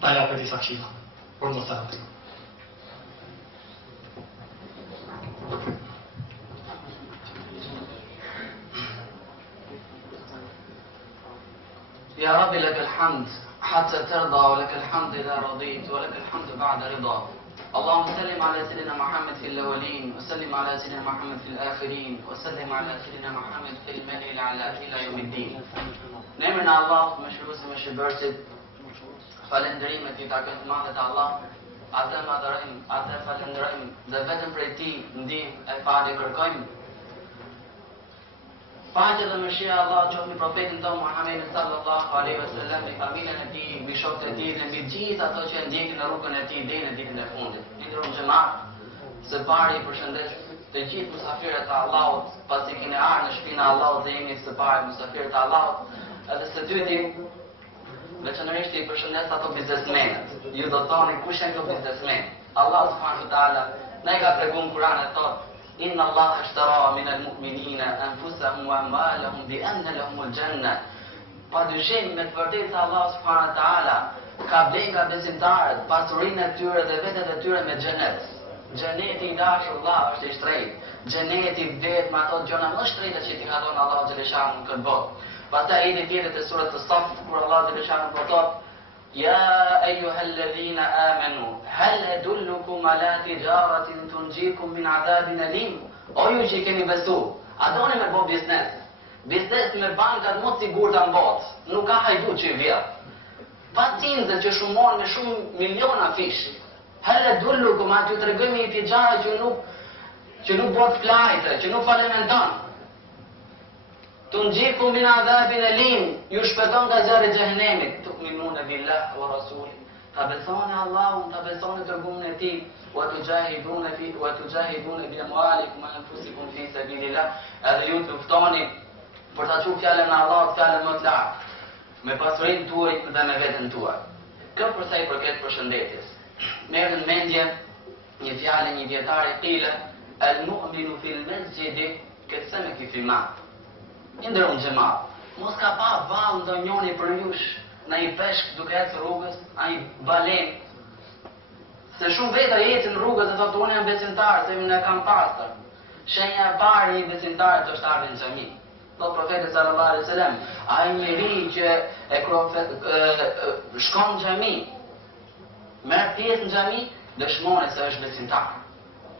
ta japë disa këshilla për mos ta rrotoj. يا رب لك الحمد حتى ترضى ولك الحمد إذا رضيت ولك الحمد بعد رضا. اللهم سلم على سيدنا محمد في الأولين وسلم على سيدنا محمد في الآخرين وسلم على سيدنا محمد في الملأ الأعلى إلى يوم الدين. Në Allah, me shëruesi me shërbërësit, falenderimet i takojnë të madhe të Allah, atë më adhurojmë, atë falenderojmë dhe vetëm prej Tij ndihmë e falje kërkojmë. Paqja dhe mëshira e Allahut qoftë mbi profetin tonë Muhammedin sallallahu alaihi wasallam, mbi familjen e tij, mbi shokët e tij dhe mbi gjithë ato që ndjekin në rrugën e tij deri në ditën e fundit. Ndërkohë xhamat, së pari përshëndes të gjithë mysafirët e Allahut, pasi keni ardhur në shtëpinë e Allahut dhe jeni së pari mysafirët e Allahut. Edhe së dyti, veçanërisht i përshëndes ato biznesmenët. Ju do thoni kush janë këto biznesmenë? Allah subhanahu wa taala na ka treguar në Kur'an e thotë: Inna Allah ashtara min al-mu'minina anfusahum wa amwalahum bi anna lahumul janna. Pa dyshim me të vërtetë Allah subhanahu wa taala ka blerë nga besimtarët pasurinë e tyre dhe vetët e tyre me xhenet. Xheneti i dashur Allah është i shtrejtë. Xheneti vetë me ato gjëra më shtrejta që t'i ka dhënë Allahu xhaleshanu në këtë botë. Pastaj ajeti tjetër të surës As-Saff kur Allah xhaleshanu thotë: Ya ayyuhalladhina amanu hal adullukum ala tijaratin tunjikum min adhabin alim. O ju që keni besu, a doni me bo biznes? Biznes me bankat më të sigurta në botë, nuk ka hajdu që i vjet. Pa cinzë që shumon me shumë miliona fish. Hal adullukum, a t'ju tregoj me një tijara që nuk bot flajte, që nuk falementon. Tunjikum min adhabin alim, ju shpëton nga zjarri i xhehenemit. Tu'minuna billahi wa rasulih. Ta besoni Allahun, ta besoni dërgumin e Tij, wa tujahiduna bi amwalikum wa anfusikum fi sabilillah. Edhe ju të luftoni për ta thënë fjalën e Allahut, fjalën më të lartë, me pasurinë tuaj dhe me veten tuaj. Kjo për sa i përket përshëndetjes. Merr në mendje një fjalë një dietare qila al-mu'minu fil masjidi kasamaki fi ma. Ndërun xhamat, mos ka pa vallë ndonjëri për jush, na i peshk duke ecë rrugës, ai balen. Se shumë veta jetin rrugës dhe thotë unë jam besimtar, se unë e kam pastër. Shenja e parë një besimtar të është ardhur në xhami. Thotë profeti sallallahu alaihi wasallam, ai njeri që shkon në xhami, merr pjesë në xhami, dëshmon se është besimtar.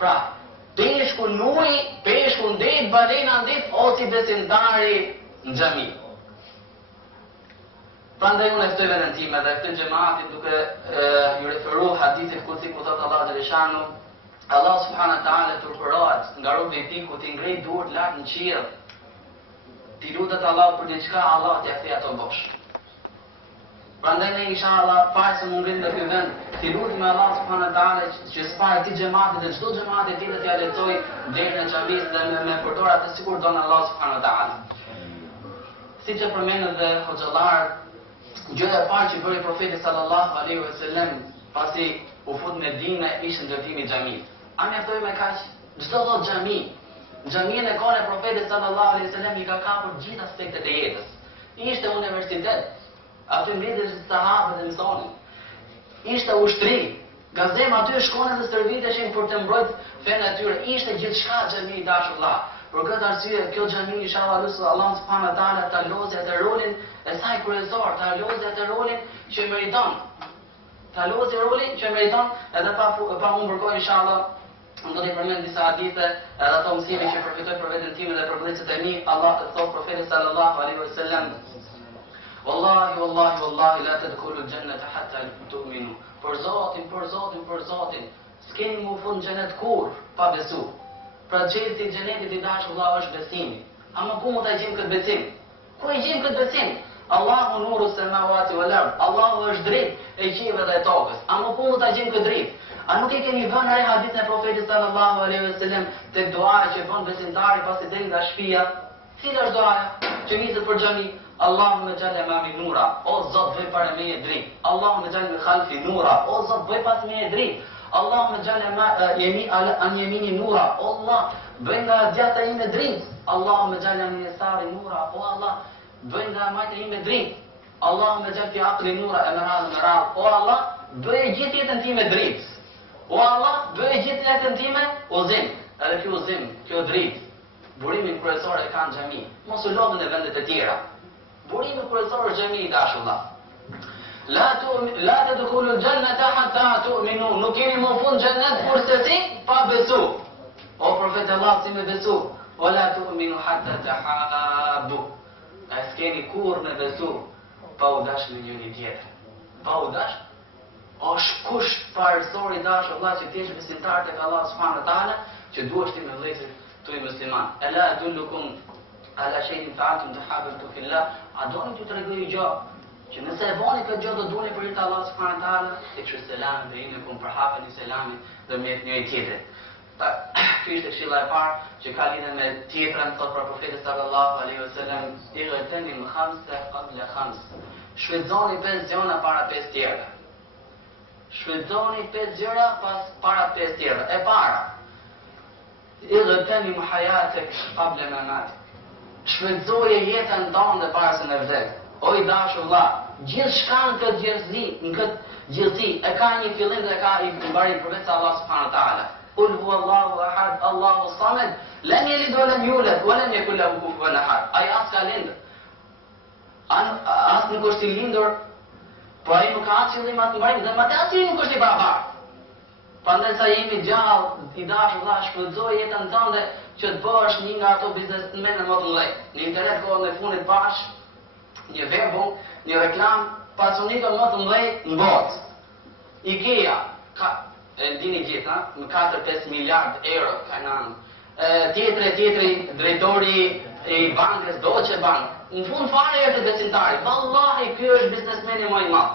Pra, peshku nuj, peshku ndet, balena ndet, ose besimtari në xhami. Prandaj unë ftoj veten time dhe ftoj xhamatin duke ju referuar hadithin kutsi ku thotë Allah xhaleshanu, Allah subhanahu wa taala turpërohet nga robi i tij ku ti ngrej duart lart në qiell. Ti lutet Allah për diçka, Allah t'ia thej ato bosh. Prandaj ne inshallah para se mund ngrim në ky vend, ti lutem Allah subhanahu wa taala që s'para ti xhamatit dhe çdo xhamati tjetër t'ia lejoj deri në xhamis dhe me përdor atë sikur don Allah subhanahu wa taala. Siç e përmendën dhe hoxhallar, gjëja e parë që bëri profeti sallallahu alaihi wasallam pasi u fut në Medinë ishte ndërtimi i xhamit. A mjaftoi me kaq? Çdo lloj xhami. Xhamin e ka profeti sallallahu alaihi wasallam i ka kapur gjithë aspektet e jetës. Ishte universitet. Aty mbledhën sahabët dhe mësonin. Ishte ushtri. Gazema aty shkonin dhe stërviteshin për të mbrojtur fenë e tyre. Ishte gjithçka xhami i dashur Allah. Për këtë arsye kjo xhami inshallah Allah subhanahu wa taala ta lozë atë rolin e saj kryesor, ta lozë atë rolin që meriton. Ta lozë rolin që meriton edhe pa humbur kohë inshallah. Unë do të përmend disa hadithe edhe ato mësime që përfitoj për veten time dhe për vëllezërit e mi. Allah thot profeti sallallahu alaihi wasallam: Wallahi la tadkhulu al-jannata hatta tu'minu. Për Zotin, s'keni më fund në xhenet kur pa besu. Pra çelësi i xhenetit i dashur Allah është besimi. Ama ku mund ta gjejmë këtë besim? Ku e gjejmë këtë besim? Allahu nuru samawati wal ard. Allahu është dritë e qiellit dhe tokës. Ama ku mund ta gjejmë këtë dritë? A nuk e keni vënë re hadithin e profetit sallallahu alaihi wasallam te doa që bën besimtari pasi del nga shtëpia? Cila është doaja që niset për xhami? Allahumma jalla mami nura. O Zot, bëj para meje dritë. Allahumma jalla min khalfi nura. O Zot, bëj pas meje dritë. Allahumma jalla ma an yamini nura. O Allah, bëj nga djata ime dritë. Allahumma jalla min yasari nura. O Allah, bëj nga majta ime dritë. Allah me gjati akli nura e me radhë. O Allah, bëje gjithë jetën time dritë. O Allah, bëje gjithë jetën time udhëzim. Edhe kjo udhëzim, kjo dritë, burimin kryesor e kanë xhami. Mos u lodhën në vendet e tjera. Burimi kryesor është xhami i dashullah. La tadkhulul jannata hatta tu'minu. Nuk keni më fund xhennet kurse si pa besu. O profet Allah, si me besu. Wala tu'minu hatta tahabbu. A s'keni kur me besu pa u dash me njëri tjetër. Pa u dash është kusht parësor i dash Allah që ti je besimtar tek Allah subhanahu wa taala, që duhesh ti me vëllezër tuaj musliman. Ela adullukum ala shay'in fa'altum tahabbtu fillah. A doni t'ju tregoj gjë që nëse e bani këtë gjë do duni për hir të Allah subhanahu wa taala, e kështu selam bainakum, përhapeni selamin ndërmjet njëri tjetrit. Ky ishte këshilla e parë që ka lidhje me tjetrën thot për profetin sallallahu alaihi wasallam, ightenim khamsa qabla khams. Shfrytëzoni 5 gjëra para 5 tjera. Shfrytëzoni 5 gjëra para 5 tjera. E para, ightenim hayatak qabla mamatik. Shfrytëzoje jetën tënde para se në vdek. O i dashullah, gjithçka në këtë gjithësi e ka një fillim dhe ka i mbarim profeti Allah subhanahu wa taala. Qul huwallahu ahad, Allahu samad, lam yalid wa lam yulad wa lam yakul lahu kufuwan ahad. Ai as ka lindër. As nuk është i lindur, po ai nuk ka as qëllim atë mbarim dhe madje as nuk është i barabartë. Prandaj sa jemi gjallë, i dashullah, shfrytëzoj jetën tënde që të bëhesh një nga ato biznesmenë më të mëdhenj. Në internet kohën e fundit bash një verbum, një reklam pasunikën më të mëdhenj në botë. IKEA e dini gjithë, me 4-5 miliard euro kanë. Tjetri drejtori i bankës Deutsche Bank. Në fund fare është besimtari. Vallahi ky është biznesmeni më i madh.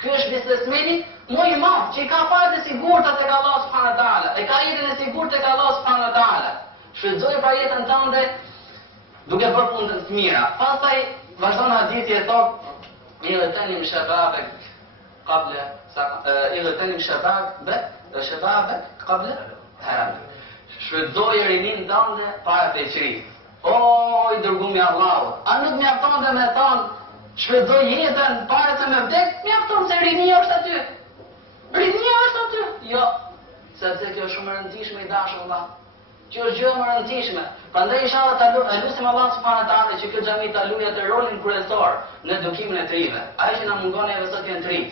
Ky është biznesmeni më i madh që ka fare të sigurta tek Allah subhanahu wa taala. E ka jetën e sigurt tek Allah subhanahu wa taala. Shfrytëzoj pra jetën tënde duke bërë punën të mira. Pastaj vazhdon hadithi e thotë ightenim shababak qabla ightenim shababak qabla haram. Shfrytëzoj rinin tënde para veçrisë. O i dërgumi Allahut, a nuk mjafton dhe me thonë shfrytëzoj jetën para se me vdek? Mjafton se rinia është aty. Rinia është aty. Jo, sepse kjo është shumë e rëndësishme i dashullah. Që është gjë më e rëndësishme. Prandaj inshallah ta lutim Allah subhanahu wa taala që kjo xhami ta luajë atë rolin kryesor në edukimin e të rinjve. Ai që na mungon neve sot janë të rinj.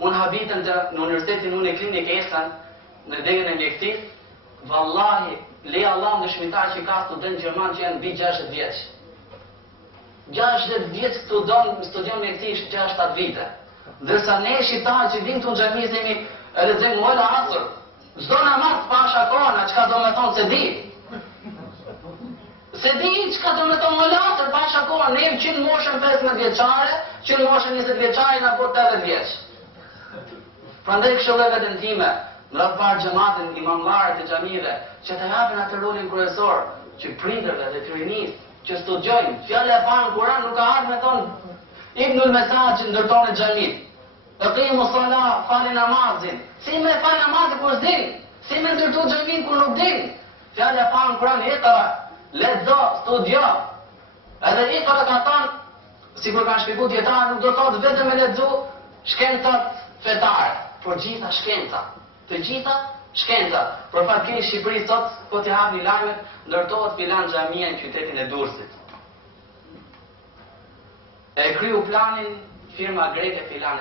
Unë habitën në Universitetin Uniklinik Esan në degën e mjekësisë, vallahi le Allah në dëshmitar që ka student gjerman që janë mbi 60 vjeç. 60 vjeç studion mjekësi 6-7 vite. Ndërsa ne shqiptarë që vim këtu në xhami themi lexojmë mola asr. Çdo namaz pasha kona, çka do me thonë se di. Se di çka do me thonë mola asr pasha kona, ne që në moshën 15 vjeçare, që në moshën 20 vjeçare na po 80 vjeç. Prandaj këshilloj veten time, në radhë parë xhamatin, imamlarët e xhamive, që të japin atë rolin kryesor, që prindërve dhe të rinisë, që studiojnë. Fjala e parë në Kur'an nuk ka ardhur me thonë Ibnul Mesaj ndërton e xhamit. Iqimu salah, fali namazin. Si me fal namazin kur s'din? Si me ndërtu xhamin kur nuk din? Fjala e parë në Kur'an iqra, lexo, studio. Edhe iqra ka thonë, sikur kanë shpjeguar dietarë, nuk do thotë vetëm me lexu shkencat fetare, por gjitha shkenca. Të gjitha shkenca. Për fat keq në Shqipëri sot, po t'i hapni lajmet, ndërtohet filan xhamia në qytetin e Durrësit. E kryu planin firma greke filan.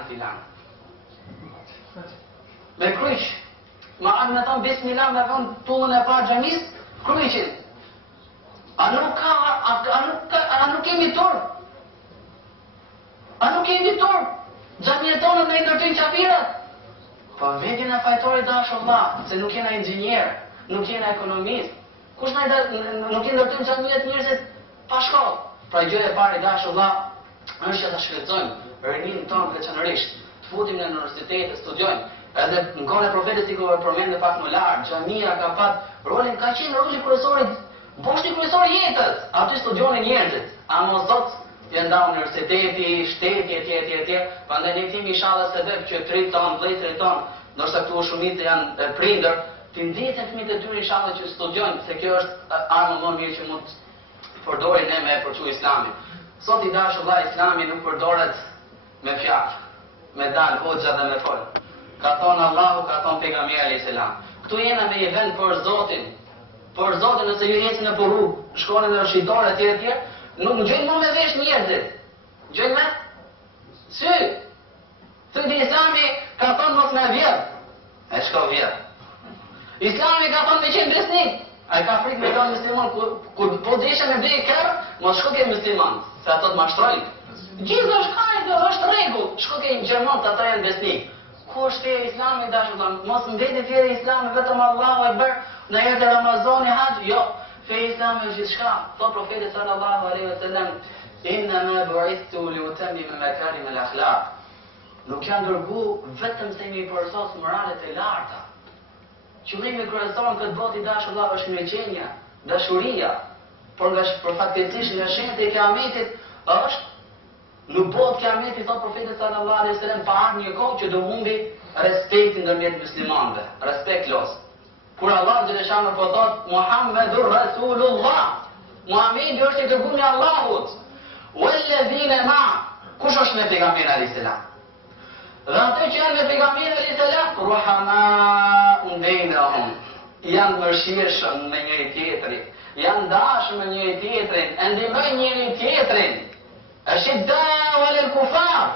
Me kryq, ma anë me thonë bismillah me thonë tullën e parë xhamis, kryqin. A nuk kemi turp? A nuk kemi turp? Xhamiet tonë me ndërtojnë qafirat? Po vendin e fajtori dashullah, se nuk jena inxhinier, nuk jena ekonomist. Kush nuk i ndërtojnë xhamiet njerëzit pa shkollë? Pra gjëja e parë dashullah është që ta shfrytëzojmë rinin tonë veçanërisht, të futim në universitete, studiojmë. Edhe në kohën e profetit sikur përmendë pak më lart, xhamia ka pat rolin, ka qenë roli kryesor, boshti kryesor i jetës. Aty studionin njerëzit. Ama sot janë nda universiteti, shteti, etj. Prandaj ne themi inshallah se vetë që trit ton, vëllezërit ton, ndoshta këtu shumica janë prindër, ti ndjesen fëmijët e tyre inshallah që studiojnë, se kjo është armë më mirë që mund të përdorin ne me përçu Islamin. Sot i dashullah Islami nuk përdoret me fjalë, me dalë hoxha dhe me fol. Ka thonë Allahu, ka thonë pejgamberi alayhis salam. Ktu jena me i vend për Zotin. Për Zotin nëse ju ecni në rrugë, shkoni në shitore etj, nuk gjejnë më me vesh njerëzit. Gjejnë me sy. Thënë Islami ka thonë mos me vjedh. E shko vjedh. Islami ka thonë me qenë besnik. A ka frikë me qenë musliman kur po desha me blej kërë, mos shko ke musliman, se ato të mashtrojnë. Gjithë është hajde, është rregull. Shko ke gjerman, ata janë besnik. Ku është feja e Islamit dashur? Mos mbeti feja e Islamit vetëm Allahu Ekber në jetën e Ramazanit hax, jo. Feja e Islamit është gjithçka. Thot profeti sallallahu alaihi wasallam, inna ma bu'ithtu li utammima makarim al-akhlaq. Nuk janë dërgu vetëm se mi përsos moralet e larta. Qëllimi kryesor në këtë botë i dashur Allah është mirëqenia, dashuria, por nga përfaktikisht nga shenjat e kiametit është në botë kiametit thot profeti sallallahu alaihi wasallam pa ardhur një kohë që do humbi respekti ndërmjet muslimanëve, respekt los. Kur Allah xhaleshano po thot Muhammedur Rasulullah, Muhamedi është i dërguar nga Allahut. Walladhina ma'a, kush është me pejgamberin alayhis salam? Dhe ato që janë me pejgamberin alayhis salam, ruhama'un bainahum, janë mëshirshëm me njëri tjetrin, janë dashur me njëri tjetrin, ndihmojnë njëri tjetrin. Ashidda'u 'alal kufar,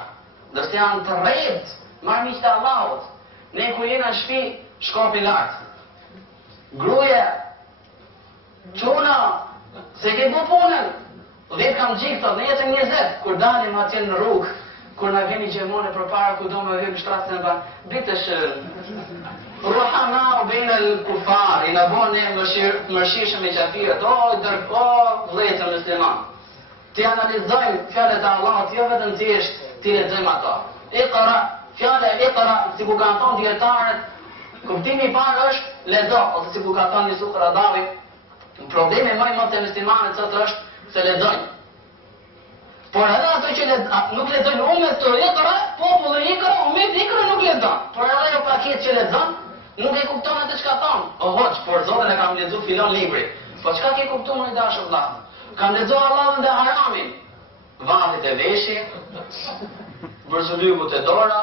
dorë janë të rrejt, marrë të Allahut. Ne ku jena në shtëpi, shkapi lart. Gruaja, çuna, se ke bu punën. Dhe kam gjikë, në jetën 20, kur dalim atje në rrugë, kur na vini gjemone përpara ku do me hym shtrasën e ban, bitesh ruhama baina al-kufar, i na bone mëshirshëm me xhafirët, vëllezër musliman. Ti analizojmë fjalët e Allahut, jo vetëm thjesht ti lexojmë ato. Iqra, fjala iqra, si ku kanë thonë dietarët, kuptimi i parë është lexo, ose si ku ka thonë Yusuf Radavi, problemi më i madh të muslimanëve sot është se lexojnë. Por edhe ato që nuk lexojnë umet të iqra, populli iqra, umet iqra nuk lexon. Por edhe ajo paketë që lexon, nuk e kupton atë çka thon. O hoç, por Zotin e kam lexuar filon libri. Po çka ke kuptuar më i dashur vëlla? Kam lexuar Allahun dhe haramin. Vallit e veshje, bërzulygut e dora.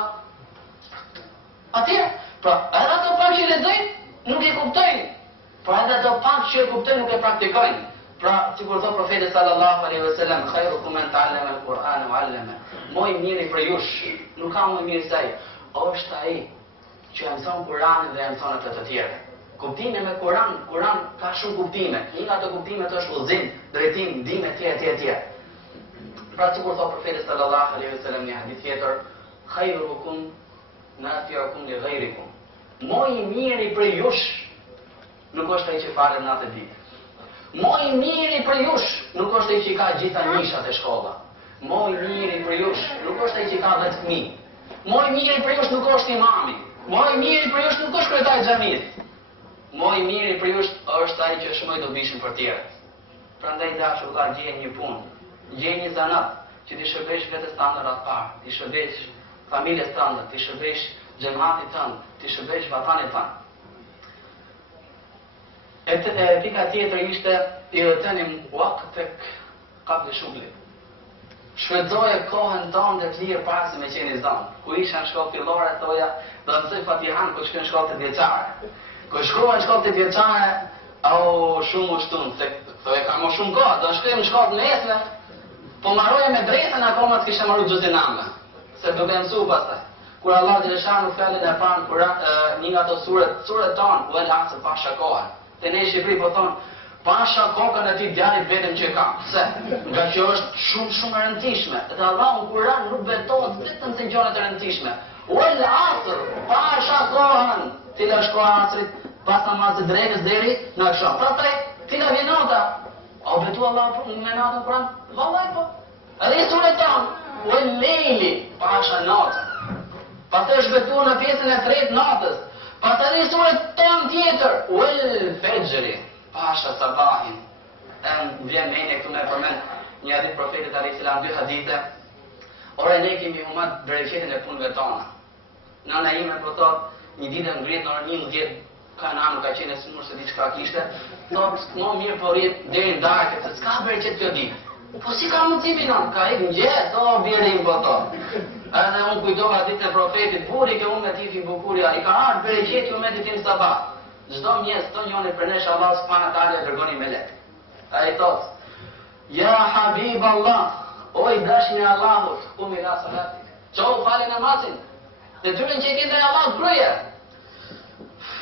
Atëherë, pra edhe ato pak që lexojnë, nuk e kuptojnë. Por edhe ato pak që e kuptojnë nuk e praktikojnë. Pra, sikur thot profeti sallallahu alaihi wasallam, khairukum man ta'allama al-Qur'an wa 'allama. Më i miri për jush, nuk ka më i mirë se ai, është ai që e mëson Kur'anin dhe e mëson ato të tjera. Kuptimi me Kur'an ka shumë kuptime. Një nga ato kuptime është udhëzim, drejtim, ndihmë etj. Pra, sikur thot profeti sallallahu alaihi wasallam në hadith tjetër, khairukum nafi'ukum li ghayrikum. Më i miri për jush nuk është ai që falet natë ditë. Më i miri për jush nuk është ai që ka gjitha nishat e shkolla. Më i miri për jush nuk është ai që ka 10 fëmijë. Më i miri për jush nuk është imami. Më i miri për jush nuk është kryetari i xhamit. Më i miri për jush është ai që shmoj dobishën për tjerët. Prandaj dashur vëlla, gjej një punë, gjej një zanat që ti shërbesh vetes tënde rreth parë, ti shërbesh familjes tënde, ti shërbesh xhamatit tënd, ti shërbesh vatanit tënd. Pika tjetër ishte i rëtënim waqtek qabla shughlik. Shfrytëzoje kohën tonë dhe të lirë para se me qenë zonë. Ku isha në shkollë fillore, thoja, do të mësoj Fatihan ku shkoj në shkollë të vjeçare. Ku shkruaj në shkollë të vjeçare, shumë u shtunë, se thoja ka më shumë kohë, do shkoj në shkollë të mesme, po mbaroja me drejtën akoma të kisha marrë xhuziname, se do të mësoj pastaj. Kur Allah xhaleshanu fjalën e parë një nga ato suret tonë, wal asr pasha kohën. Te ne në Shqipëri po thonë, pasha kokën e ti djarit vetëm që ka. Pse? Nga që është shumë e rëndësishme. Dhe Allah në Kur'an nuk betohet vetëm se gjërat e rëndësishme. Wal asr, pasha kohën, cila është koha asrit, pas namazit drekës deri në akşam. Pastaj, cila vjen nata? O betu Allah me natën Kur'an? Vallaj po. Edhe suret tonë, wal lejli, pasha natën. Pastaj është betuar në pjesën e tretë natës. Pastaj edhe suret tonë tjetër, wal fajri, pasha sabahin. Vjen mendje këtu me përmend një hadith profetit alayhis salam, dy hadithe. Ora ne kemi humbur bereqetin e punëve tona. Nana ime po thot, një ditë ngrihet në orën 11, ka nanu ka qenë smur se diçka kishte. Thot, më mirë po rrit deri në darkë, se s'ka bereqet kjo ditë. Po si ka mundësi non? Ka ikë mëngjes, birim po thot. Edhe unë kujtova ditën e profetit, buri ke unë me tifi bukuria, i ka ardhur bereqeti umetit tim sabah. Çdo mjes të njëri për nesh Allah subhanahu wa taala dërgoni melek. Ai thot: "Ya Habib Allah, o i dashni i Allahut, kum ila salati." Çau falë namazin. Detyrën që i ke ndaj Allahut kryje.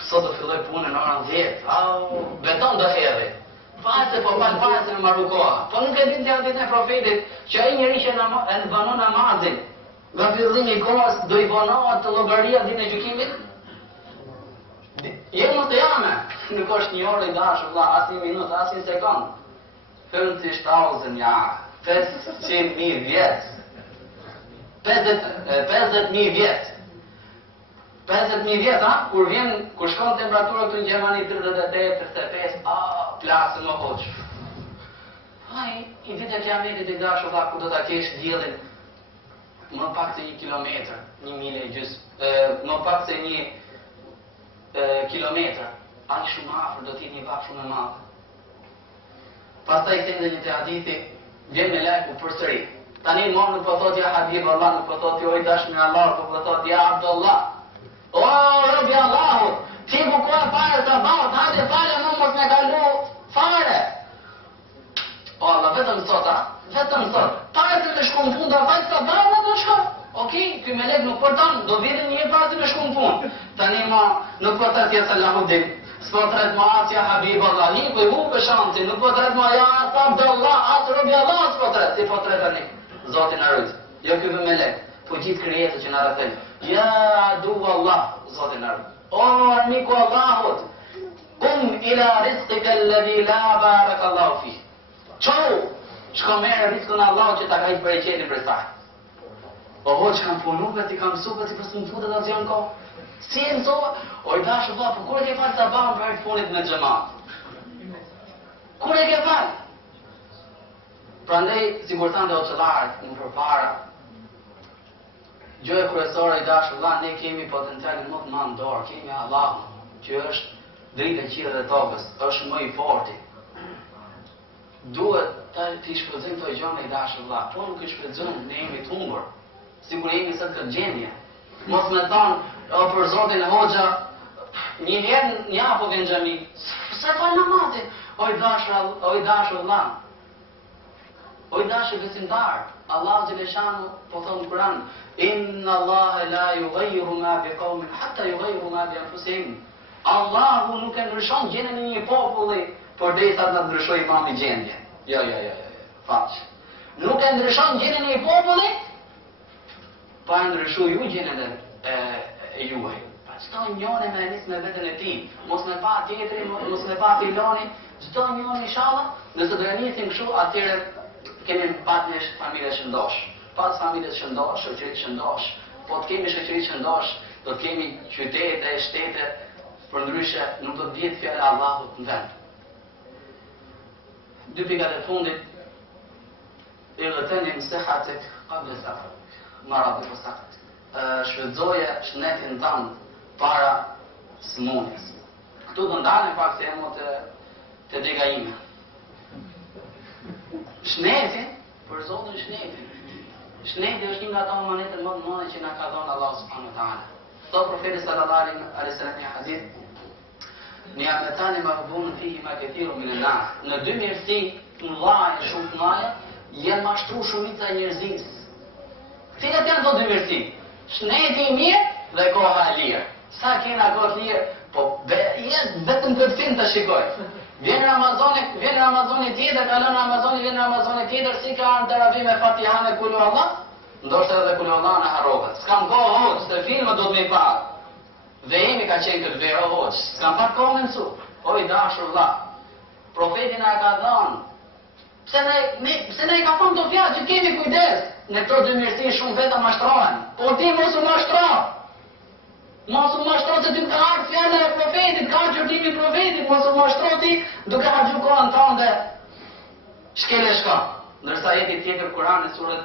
Sot do filloj punën në orën 10. Au, beton do hedhi. Fase po fase në Marukoa. Po nuk e din të ditën e profetit që ai njeri që e banon namazin, nga fillimi i kohës do i bonohet të llogaria ditën e gjykimit? Jemë të jame, nuk është një orë i dashur, vlla, as një minutë, as një sekond. 50.000 jaar, 500.000 vjet. 50.000 vjet. 50.000 vjet, ha? Kur shkon temperatura këtu në Gjermani 38, 35, plasë më hoq. Ai, i ditë e kiametit i dashur, vlla, ku do ta kesh diellin më pak se 1 kilometër, 1 milë e gjysmë, më pak se 1 kilometër, aq shumë afër do t'jetë një vak shumë e madh. Pastaj këtej një të hadithi, vjen me lajku përsëri. Tani më nuk po thot ja Habib Allah, nuk po thot jo i dashmi Allah, po thot ja Abdullah. O, robi Allahut, ti bukoja fare të baut, hajde fare më mos me kalu fare. O, Allah, vetëm sot, ha? Vetëm sot. Pare të me shku në fund, a fajtë të baut, do shko. Okej, ky melek nuk porton, do vidin një pasi me shku në fund. Tani ma, nuk po të tjesë Allahuddin. S'po të rejtë ma asja Habib Allah, një ku i hu për shanti, nuk po të rejtë ma ja asë Abdullah, asë robi Allah, s'po të rejtë, si po të rejtë një. Zotin arrujt, jo ky melek, po gjithë krijetët që në rëtën. Ja adu Allah, Zotin arrujt. O, armiku Allahut, kum ila rizqika alladhi la barakallahu fi. Shko merë rizkën Allah që ta ka i bereqetin për saj. O, që kam punu, ti kam mësu, ti përës më futet atë janë kohë. Si e mësova? O, i dashë Allah, por kur e ke falë të banë për funit me xhamat? Kur e ke falë? Prandaj, sigur thanë dhe oqëllarët, në përpara, gjë e kryesore i dashë Allah, ne kemi potencialin më të madh në dorë, kemi Allahun, që është dritë e qiellit dhe tokës, është më i forti. Duhet të shpëzojmë këto gjëra i dashur vëlla, po nuk i shpëzojmë, ne jemi të humbur. Sigur jemi sot këtë gjendje. Mos më thonë, o për Zotin e Hoxha, një herë një apo vjen xhami. Sa fal namazin? O i dashur vëlla. O i dashur besimtar, Allahu xhaleshanu po thon në Kur'an, inna Allaha la yughayyiru ma biqawmin hatta yughayyiru ma bi anfusihim. Allahu nuk e ndryshon gjendjen e një populli por derisa të ndryshoj imam i gjendjen. Jo, faqë. Nuk e ndryshon gjendjen e një populli, pa e ndryshu ju gjendjen e juaj. Pa çdo njëri me nis me veten e tij, mos me pa tjetrin, mos me pa filonin, çdo njëri inshallah, nëse do të nisim kështu, atëherë kemi pat një familje shëndosh. Pas familjes shëndosh, shoqëri shëndosh, po të kemi shoqëri shëndosh, do të kemi qytete, shtete, përndryshe nuk do të vjetë fjala e Allahut në vend. Dy pikat e fundit, irghtenim sihatik qabla safarik, maradit o sakit. Shfrytëzoje shnetin tënd para sëmundjes. Këtu do ndalen pak se jemo të dega ime. Shnetin, për Zotin shnetin. Shneti është një nga ato amanetet më të mëdha që na ka dhënë Allahu subhanahu wa taala. Thot profeti sallallahu alaihi wasallam në hadith, ni'matani maghbun fihima kathirun min an-nas. Në dy mirësi të mëdha shumë të mëdha janë mashtruar shumica e njerëzisë. Cilat janë ato dy mirësi? Shneti i mirë dhe koha e lirë. Sa kena kohë lirë, po vetëm këtë film të shikoj. Vjen Ramazani tjetër, kalon Ramazani, vjen Ramazani tjetër, si ka në terapi me Fatihane e Kulu Allah, ndoshta edhe Kulu Allah në harrohet. S'kam kohë hoq, se filma do të më pa. Dhe jemi ka qenë këtë verë hoq, s'kam pak kohë në mësu. O i dashur vëlla, profeti na ka dhënë. Pse ne ka thonë të fjalë që kemi kujdes, në këto dy mirësi shumë veta mashtrohen. Po ti mos u mashtro. Mos u mashtro se ty ka ardhur fjala e profetit, ka gjurtimi i profetit, mos u mashtro ti duke harxhu kohën tënde. Shkele shka. Ndërsa jeti tjetër Kur'an në surën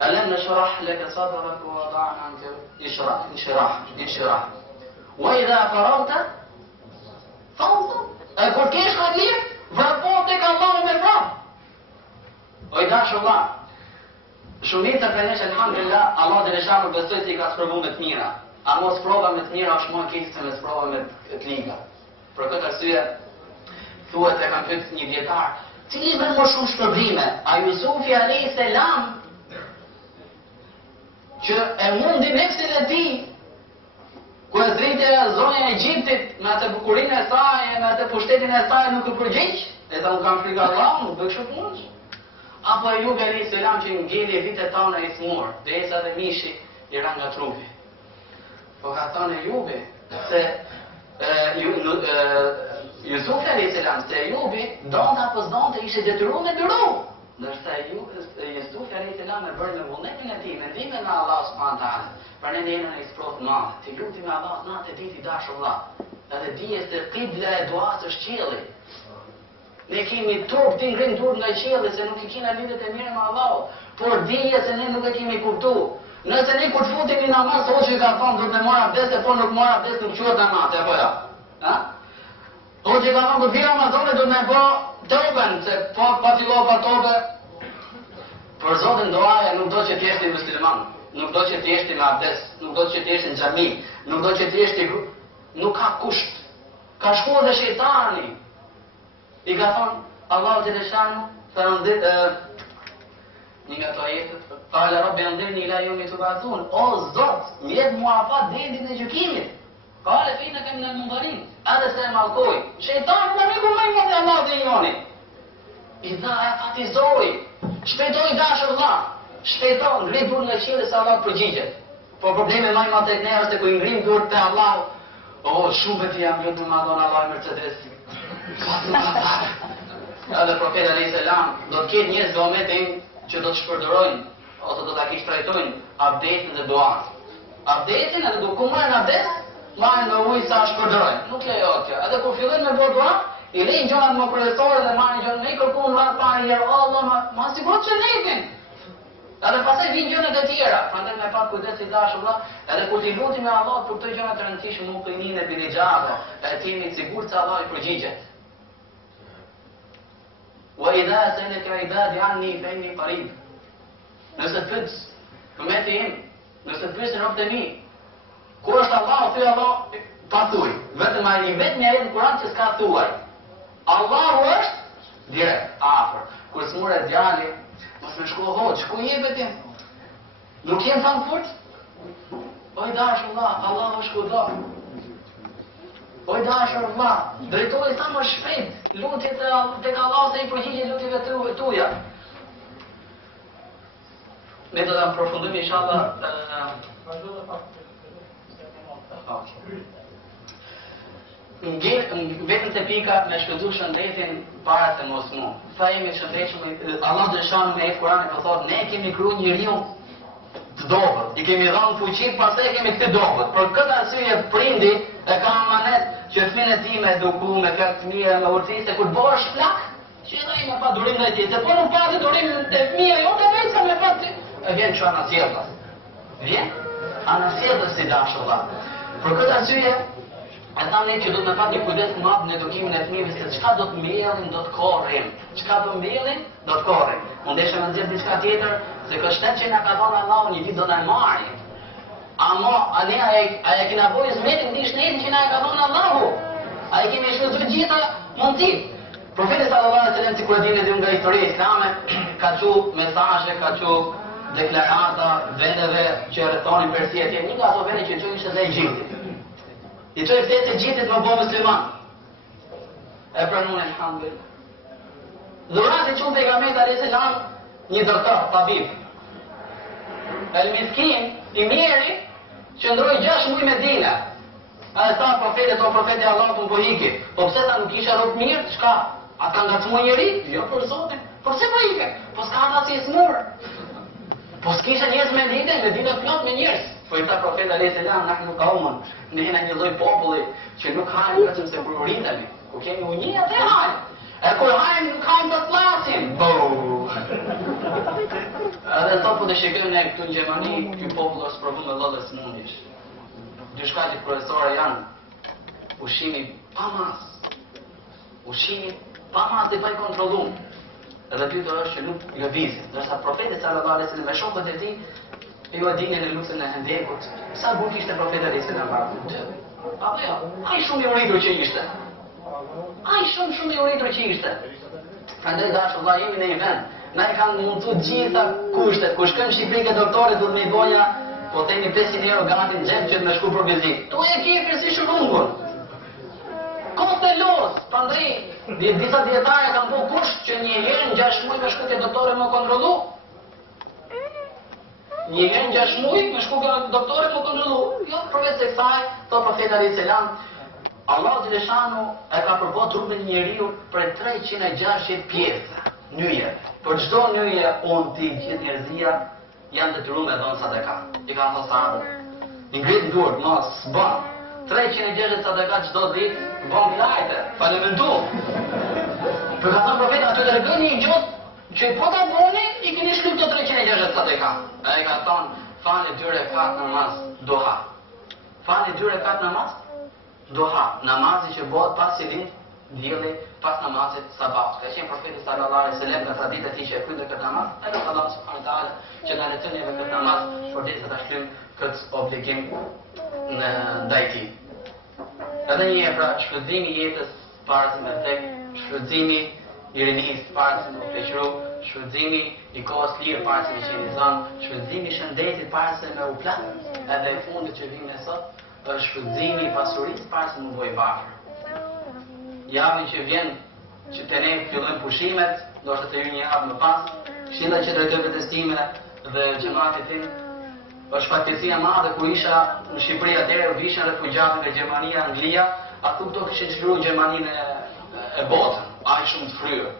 Alam nashrah laka sadrak wa wada'na anka inshirah. Wa idha faragta fansab. Kur kesh halir, vrapo tek Allahu me vrap. O i dashur vëlla, shumica për nesh alhamdulillah, Allah dhe lëshamu besoj se i ka sprovu me të mira. A mos sprova me të mira është më e keq se me sprova me të liga. Për këtë arsye, thuhet e kam pyet një dietar, cili më shumë shpërblime, a Jusufi alayhis salam që e mundi nefsin e tij, ku e zrite zonja e Egjiptit me atë bukurinë e saj, me atë pushtetin e saj nuk u përgjigj, e tha unë kam frikë Allah, nuk bëj kështu punë. Apo Ajubi alayhis salam që ngjeli vitet tona i smur, derisa dhe mishi i ra nga trupi. Po ka thënë Ajubi se Jusufi alayhis salam se Ajubi donte apo s'donte ishte detyruar me dëru. Ndërsa Jusufi alayhis salam e bëri me vullnetin e tij, me ndihmën e Allah subhanahu taala. Për ne jeni në isprot madh. Ti lutim me Allah natë ditë i dashur vëlla. Edhe dije se qibla e duas është qielli. Ne kemi turp të ngrim turp nga qielli se nuk i kena lidhjet e mira me Allahu, por dije se ne nuk e kemi kuptuar. Nëse ne kur të futemi në namaz, hoxhi ka thonë do të marr abdest, po nuk marr abdest nuk quhet namaz, apo jo? Ha? Hoxhi ka thonë do vi Ramazani do të më bë tobën, se pa fillo pa tobe. Për Zotin doaja nuk do që të jesh musliman, nuk do që të jesh me abdest, nuk do që të jesh në xhami, nuk do që të jesh nuk ka kusht. Ka shkuar dhe shejtani. I ka thonë Allahu te leshanu, një nga to ajetet, qala rabbi anzirni ila yawmi tub'athun. O Zot, mjet mua afat deri ditën e gjykimit. Qala fa innaka min al-munzirin. Ada se mallkoi. Shejtani më niku më nga Allah dhe joni. I dha afatizoi. Shpejtoi dashur vëlla. Shpejton, ngri dur nga qielli se Allah përgjigjet. Po problemi më i madh tek ne është se kur i ngrim dur te Allahu. O shumë vetë jam lutur Madonna Allah Mercedes. Edhe profeti alayhis salam do të ketë njerëz në momentin që do të shpërdorin ose do ta trajtojnë abdestin dhe duan. Abdestin edhe do kumën abdest, marrin në ujë sa shpërdorojnë. Nuk lejohet kjo. Edhe kur fillojnë me bë dua, i rrin gjonat më kryesore dhe marrin gjonat me kërkuan rreth para një herë Allah ma sigurisht që netin. Edhe pastaj vijnë gjonat e tjera. Prandaj me pak kujdes i dashur vëlla, edhe kur ti lutim me Allah për këto gjëra të rëndësishme, muqinin e bilijave, e jemi të sigurt se Allah i përgjigjet. وإذا سألك عبادي عني فإني قريب. Nëse të pyet ummeti im, nëse të pyesin robët e mi, ku është Allahu, thuaj Allah, pa thuaj. Vetëm ai vetëm ajet në Kur'an që s'ka thuaj. Allahu është direkt, afër. Kur smuret djali, mos më shko hoç, ku je vetëm? Nuk jem Frankfurt? Oj dashur Allah, Allahu është kudo. Oj dashur Allah, drejtoj sa më shpejt, lutje tek Allah se i përgjigjet lutjeve tuaja. Ne do ta përfundojmë inshallah. Vetëm te pika me shpëtu shëndetin para se mos mu. Sa jemi të shëndetshëm, Allah dëshon me Kur'anin po thotë ne kemi krijuar njeriu të dobët. I kemi dhënë fuqi, pastaj kemi këtë dobët. Për këtë arsye prindi e ka amanet që fëmijën e tij me eduku, me këtë fëmijë me urtësi se kur bëhesh flak, që ai me pa durim ndaj tij. Se po nuk pa durim te fëmia jote vetë me pa ti. E vjen që anasjellë. Vjen anasjellë si dashur. Për këtë arsye e thamë ne që do të me pat një kujdes të madh në edukimin e fëmijëve se çka do të mbjellin, do të korrim. Çka do mbjellin, do të korrim. Mundeshëm të nxjerr diçka tjetër, se kjo shtet që na ka dhënë Allahu një ditë do na marrin. Ama ne a e kena bojë zmetin di shtetin që na e ka dhënë Allahu. A e kemi shfrytzuar gjitha mundit. Profeti sallallahu alaihi wasallam sikur dini dhe nga historia islame ka thënë mesazhe, ka thënë deklarata vendeve që rrethonin Persia e një nga ato vende që çojnë ishte dhe Egjipti. I çoi fletë Egjiptit më bëu musliman. E pranuan alhamdulillah. Dhurati që pejgamberi alayhis salam një doktor, tabib. El miskin i miri qëndroi 6 muaj me Medina. A sa profetet o profeti Allahut po iki. Po pse ta nuk isha rrugë mirë, çka? A ka ngacmuar njëri? Jo për Zotin. Po pse po ike? Po s'ka ata si smur. Po s'kisha njerëz me Medina plot me njerëz. Po i tha profeti alayhis salam nahnu qaumun, ne jena një lloj populli që nuk hajmë vetëm se kur rritemi. Ku kemi uni atë hajmë. E kur hajmë nuk hajmë të flasim. Edhe to po të shikojmë ne këtu në Gjermani, ky popull është provu me lloj sëmundjesh. Dy shkaqet kryesore janë ushqimi pa mas. Ushqimi pa mas dhe pa i kontrolluar. Edhe dyta është që nuk lëvizin. Ndërsa profeti sallallahu alaihi wasallam me shokët e tij ju e dini në luftën e Hendekut, sa bukur ishte profeti alaihi wasallam para. Apo jo, ai shumë i uritur që ishte. Ai shumë i uritur që ishte. Prandaj dashur vëlla jemi në një vend, na i kanë mundu gjitha kushtet. Kur shkojmë në Shqipëri ke doktorit do të më bëja, po themi 500 euro gati në xhep që të më shku për vizitë. Tu e ke kërsi shurungun. Koste los, prandaj disa dietarë kanë bërë kusht që një herë në 6 muaj më shku te doktori më kontrollu. Një herë në 6 muaj më shku te doktori më kontrollu. Jo, përveç se kësaj, thot profeti alayhis salam, Allahu xhaleshanu e ka përbërë trupin e njeriu për 360 pjesë, nyje. Për çdo nyje ti gjithë njerëzia janë detyruar me dhënë sadaka. I kanë thënë sahabët. I ngrit dorë, mos bën. 360 sadaka çdo ditë, bën lajte, falementu. Për ka thënë profeti atë dërgoni një gjot që po ta bëni, i keni shkruar të 360 sadaka. Ai ka thënë, falë 2 rekat namaz duha. Falë 2 rekat namaz duha, namazi që bëhet pas selit dielli pas namazit sabah. Ka qenë profeti sallallahu alaihi wasallam në traditën e tij që e kryente këtë namaz, edhe Allah subhanahu wa taala që na lejon neve këtë namaz për të ta shlymë këtë obligim në ndaj tij. Edhe një herë pra shfrytëzimi i jetës para se me tek, shfrytëzimi i rinisë para se me pleqëru, shfrytëzimi i kohës lirë para se me qenë zonë, shfrytëzimi i shëndetit para se me u plan, edhe i fundit që vim ne sot është shfrytëzimi i pasurisë para se me u bë i varfër. Javën që vjen që të ne fillojnë pushimet, ndoshta të ju një javë më pas, këshilla që drejtove të stime dhe xhamatit tim, është fatkeqësia madhe kur isha në Shqipëri atëherë vishin refugjatët nga Gjermania, Anglia, aty këto kishin çliruar Gjermaninë e botën, aq shumë të fryrë.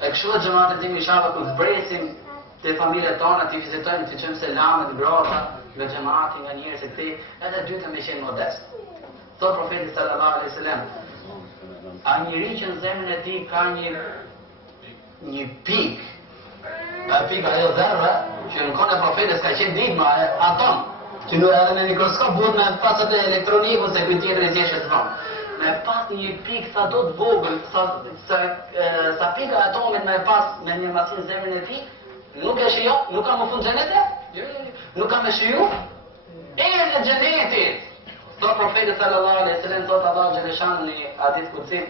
E kështu që xhamatit tim inshallah kur zbresim te familjet tona, ti vizitojmë, ti çojmë selamet, grota, me xhamati nga njerëz të këtij, edhe dyta me qenë modest. Thot profeti sallallahu alaihi wasallam, a njëri që në zemrën e tij ka një pik, pik ajo dherë, që në kohën e profetit ka qenë ditë më atom, që në edhe me mikroskop buhet me pasat e elektroniku se kujt tjetër e thjeshtë thonë. Me pas një pik sa do të vogël, sa pika e atomit me pas me një masinë zemrën e tij, nuk e shijo, nuk ka më fund xhenete? Jo. Nuk ka më shiju? Erë në xhenetit. Thot profeti sallallahu alaihi wasallam, thot Allahu xhaleshanu në hadith kutsi,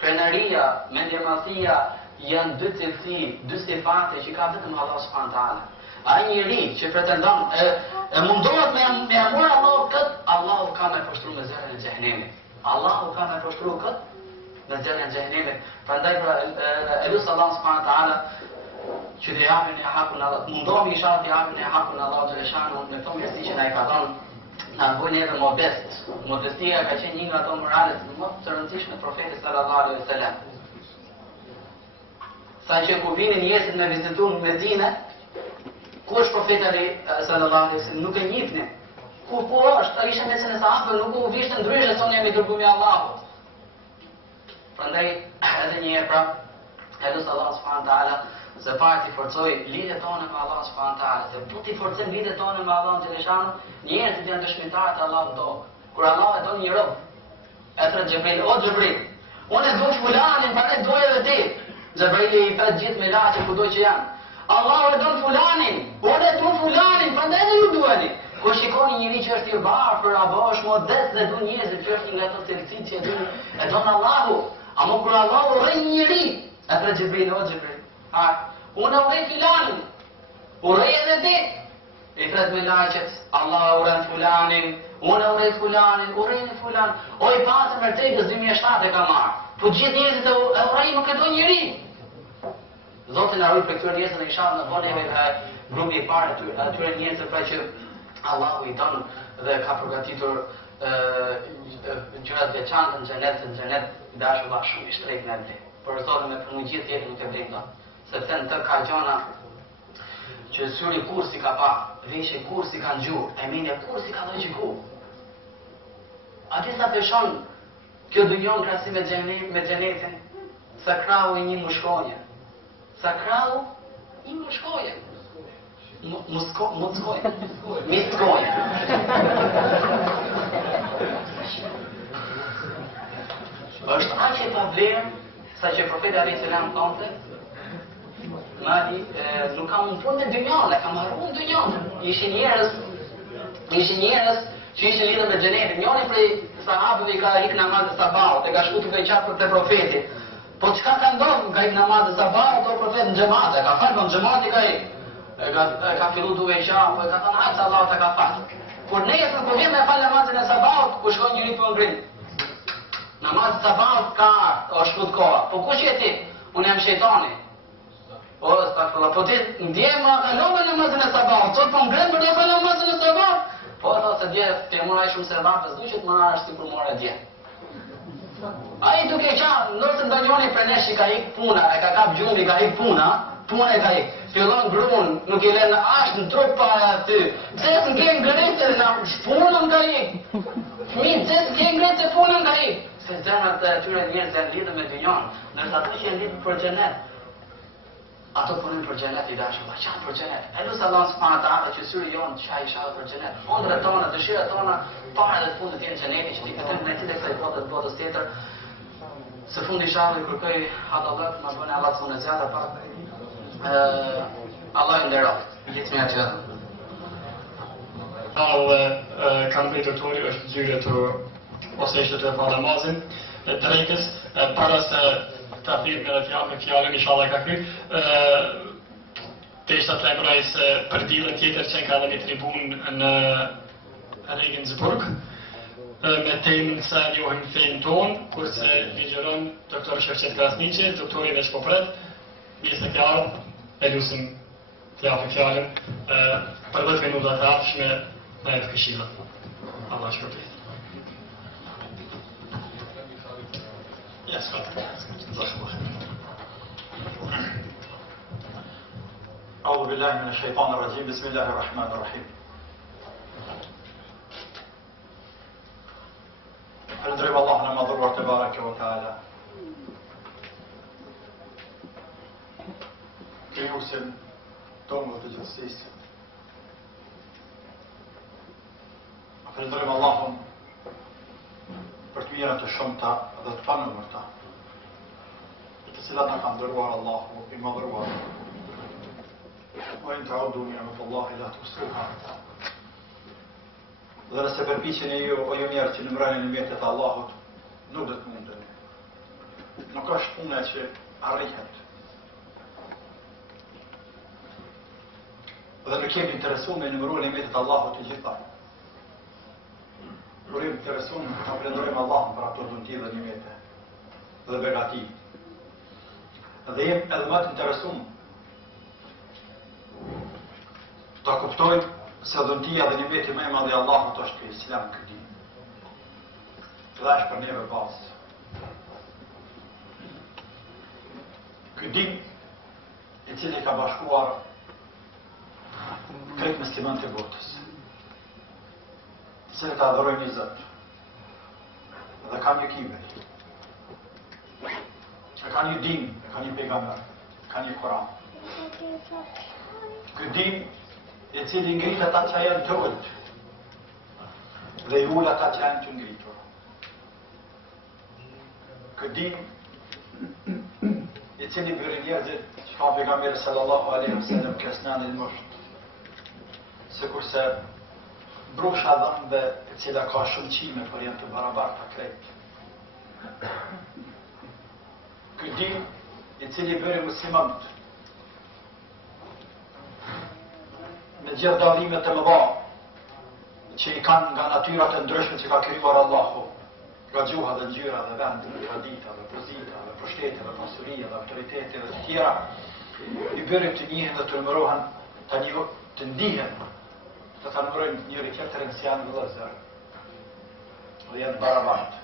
krenaria, mendjemasia janë dy cilësi, dy sifate që ka vetëm Allah subhanahu wa taala. Ai njeri që pretendon e mundohet me amor Allahu kët, Allahu ka më poshtruar me zerën e xhenemit. Allahu ka më poshtruar kët me zerën e xhenemit. Prandaj elus Allah subhanahu wa taala që të japin e hakun Allah, mundohemi inshallah të japin e hakun Allah xhaleshanu me këtë mirësi që na i ka dhënë. Na bëjnë edhe modest. Modestia ka qenë një nga ato moralet më të rëndësishme të profetit sallallahu alaihi wasallam. Sa që kur vinin njerëzit me vizitu në Medinë, ku është profeti sallallahu alaihi wasallam, nuk e njihnin. Ku po është, ai ishte mesin e sahabëve, nuk u vishte ndryshe se jemi dërguar me Allahut. Prandaj edhe një herë pra, elus Allah subhanahu wa taala se para ti forcoj lidhjet tona me Allah subhanahu wa taala, se po ti forcojmë lidhjet tona me Allah xhaleshanu, njerëzit janë dëshmitarë të Allahut do. Kur Allah e don një rob, e thret Xhebril, o Xhebril, unë do fulanin, para doja edhe ti. Xhebrili i tha gjithë me laçë kudo që janë. Allahu e don fulanin, unë do fulanin, prandaj edhe ju duani. Kur shikoni njëri që është i varfër, apo është modest dhe du njerëzit që është nga ato cilësitë që e don Allahu, ama kur Allahu urrej një njeri, e thret Xhebril, o Xhebril, unë urrej fulanin, urrej edhe ti. I thret me laqet, Allah uren fulanin, unë urrej fulanin, urrej fulan. O i pasë Mercedes 2007 e ka marrë, po gjithë njerëzit e urrej nuk e do njëri. Zotin na ruaj për këtyre njerëzve në inshallah në voneve nga grupi i parë atyre njerëzve pra që Allahu i don dhe ka përgatitur gjërat veçanta në xhenet, dashur Allah shumë i shtrejt në vlerë. Por Zoti me punë gjithë jetën nuk e vlen dot. Sepse në të ka gjona që syri kursi ka pa, veshje kursi ka ngjur, e minja kursi ka dhënë qiku. A disa peshon kjo dynjon krahasim me xhenetin, sa krahu i një mushkonje. Sa krahu i mushkonje. Miskoje. Është aq e pa vlerë sa që profeti alayhis salam thonte, nuk kam punë në dynjan, e kam harru në dynjan. Ishin njerëz që ishin lidhur me xhenetin. Njëri prej sahabëve ka ik namaz të sabahut, e ka shku të veçantë për te profeti. Po çka ka ndodhur? Ka ik namaz të sabahut, o profet në xhamat, ka falë në xhamat, ka fillu duke qenë, po ka thënë hajt Allahu ta ka fal. Kur nesër po vjen me fal namazin e sabahut, ku shkon njëri po ngrin. Namaz të sabahut ka o shkut koha. Po ku je ti? Unë jam shejtani. O, stakfullah, po ti ndje ma kalove namazin e sabahut, sot po ngrin për të fal namazin e sabahut. Po ato se dje të mora shumë servantës, duqet më është si për mora dje. A i duke qanë, nëse ndonjoni për nesh që ka ik puna, e ka kap gjumbi, ka ik puna e ka ik. Fillon grun, nuk i lënë ashtë në trup para aty. Pse s'ke ngritë, në punën ka ik. Fëmijë, pse s'ke ngritë, punën ka ik. Se zemrat e tyre njerëz janë lidhur me dynjan, ndërsa ato që janë lidhur për xhenet. Ato punojnë për xhenet i dashur, ma qanë për xhenet. E lutë Allahun subhanahu wa taala që syri jonë çaj inshallah për xhenet. Ëndrat tona, dëshirat tona, para dhe të fundit janë xheneti, që ti këtë në cilë kësaj botës tjetër. Së fundi inshallah i kërkoj hadallat, ma bëne Allah të unë zjata pak. Allah i nderoft. Gjithë mirë që. Kanë bëjë doktori është zyre të ose ishte të fa namazin e drejkës, para se ta thirë me fjallën, inshallah ka kry, të ishte të lemraj se për dilën tjetër që ka dhe një tribun në Regensburg, me temën se njohim fejnë tonë, kurse ligjeron doktor Shevqet Krasniqi, doktori veç po pret, bjesë të kjarën, e lusim të japë fjallën, për 10 minuta të hapshme me e të këshilla. Allah shpërblet. أعوذ بالله من الشيطان الرجيم بسم الله الرحمن الرحيم Falënderojmë Allahun e madhëruar te bareke ve teala. Krijuesin tonë të gjithësisë. Falënderojmë Allahun për të mirat e shumta dhe të panumërta, të cilat na ka dhëruar Allahu i madhëruar. Wa in ta'udu ni'matallahi la tuhsuha. Dhe nëse përpiqeni ju o ju njerëz që numëroni nimetet e Allahut, nuk do të mundeni. Nuk është puna që arrihet. Dhe nuk jemi interesuar me numëroj nimetet e Allahut të gjitha. Por jemi interesuar ta falenderojmë Allahun për ato dhunti dhe nimete dhe begati. Dhe jemi edhe më të interesuar ta kuptojmë se dhuntia dhe nimeti më e madh i Allahut është ky Islam ky din. Dhe është për neve bazë. Ky din i cili ka bashkuar krejt muslimanët e botës, të cilët adhurojnë një Zot dhe kanë një kibër, e kanë një din, e kanë një pejgamber, kanë një Kur'an. Ky din i cili ngrit ata që janë të ulët dhe i ul ata që janë të ngritur. Ky din i cili bëri njerëzit që ka pejgamberi sallallahu alaihi wasallam kasnan al-musht, sikurse brusha dhëmbe e cila ka shumë qime për janë të barabarta krejt. Ky din i cili bëri muslimanët me gjithë dallimet e mëdha që i kanë nga natyrat e ndryshme që ka krijuar Allahu, nga gjuha dhe ngjyra dhe vendi dhe tradita dhe pozita dhe pushtete dhe pasuria dhe autoritete dhe të tjera, i bëri të njihen dhe të numërohen, të ndihen, të ta numërojnë njëri tjetrin si janë vëllezër dhe janë barabartë.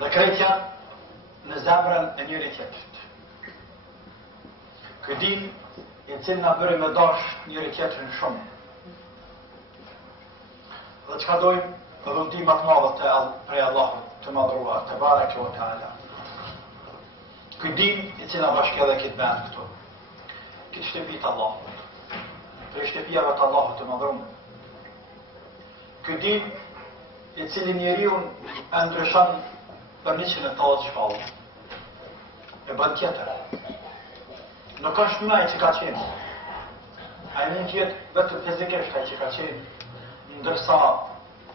Dhe krejt janë në zemrën e njëri tjetrit. Ky din i cili na bëri me dash njëri tjetrin shumë. Dhe çka dojmë, dhunti më të madhe prej Allahut të madhruar, te bareke ve teala. Ky din i cili na bashkë edhe këtë vend këtu. Këtë shtëpi të Allahut. Për shtëpiave të Allahut të madhruar. Ky din i cili njeriu e ndryshon për 180 shkallë. E bën tjetër. Nuk është më ai që ka qenë. Ai mund të jetë vetëm fizikisht ai që ka qenë, ndërsa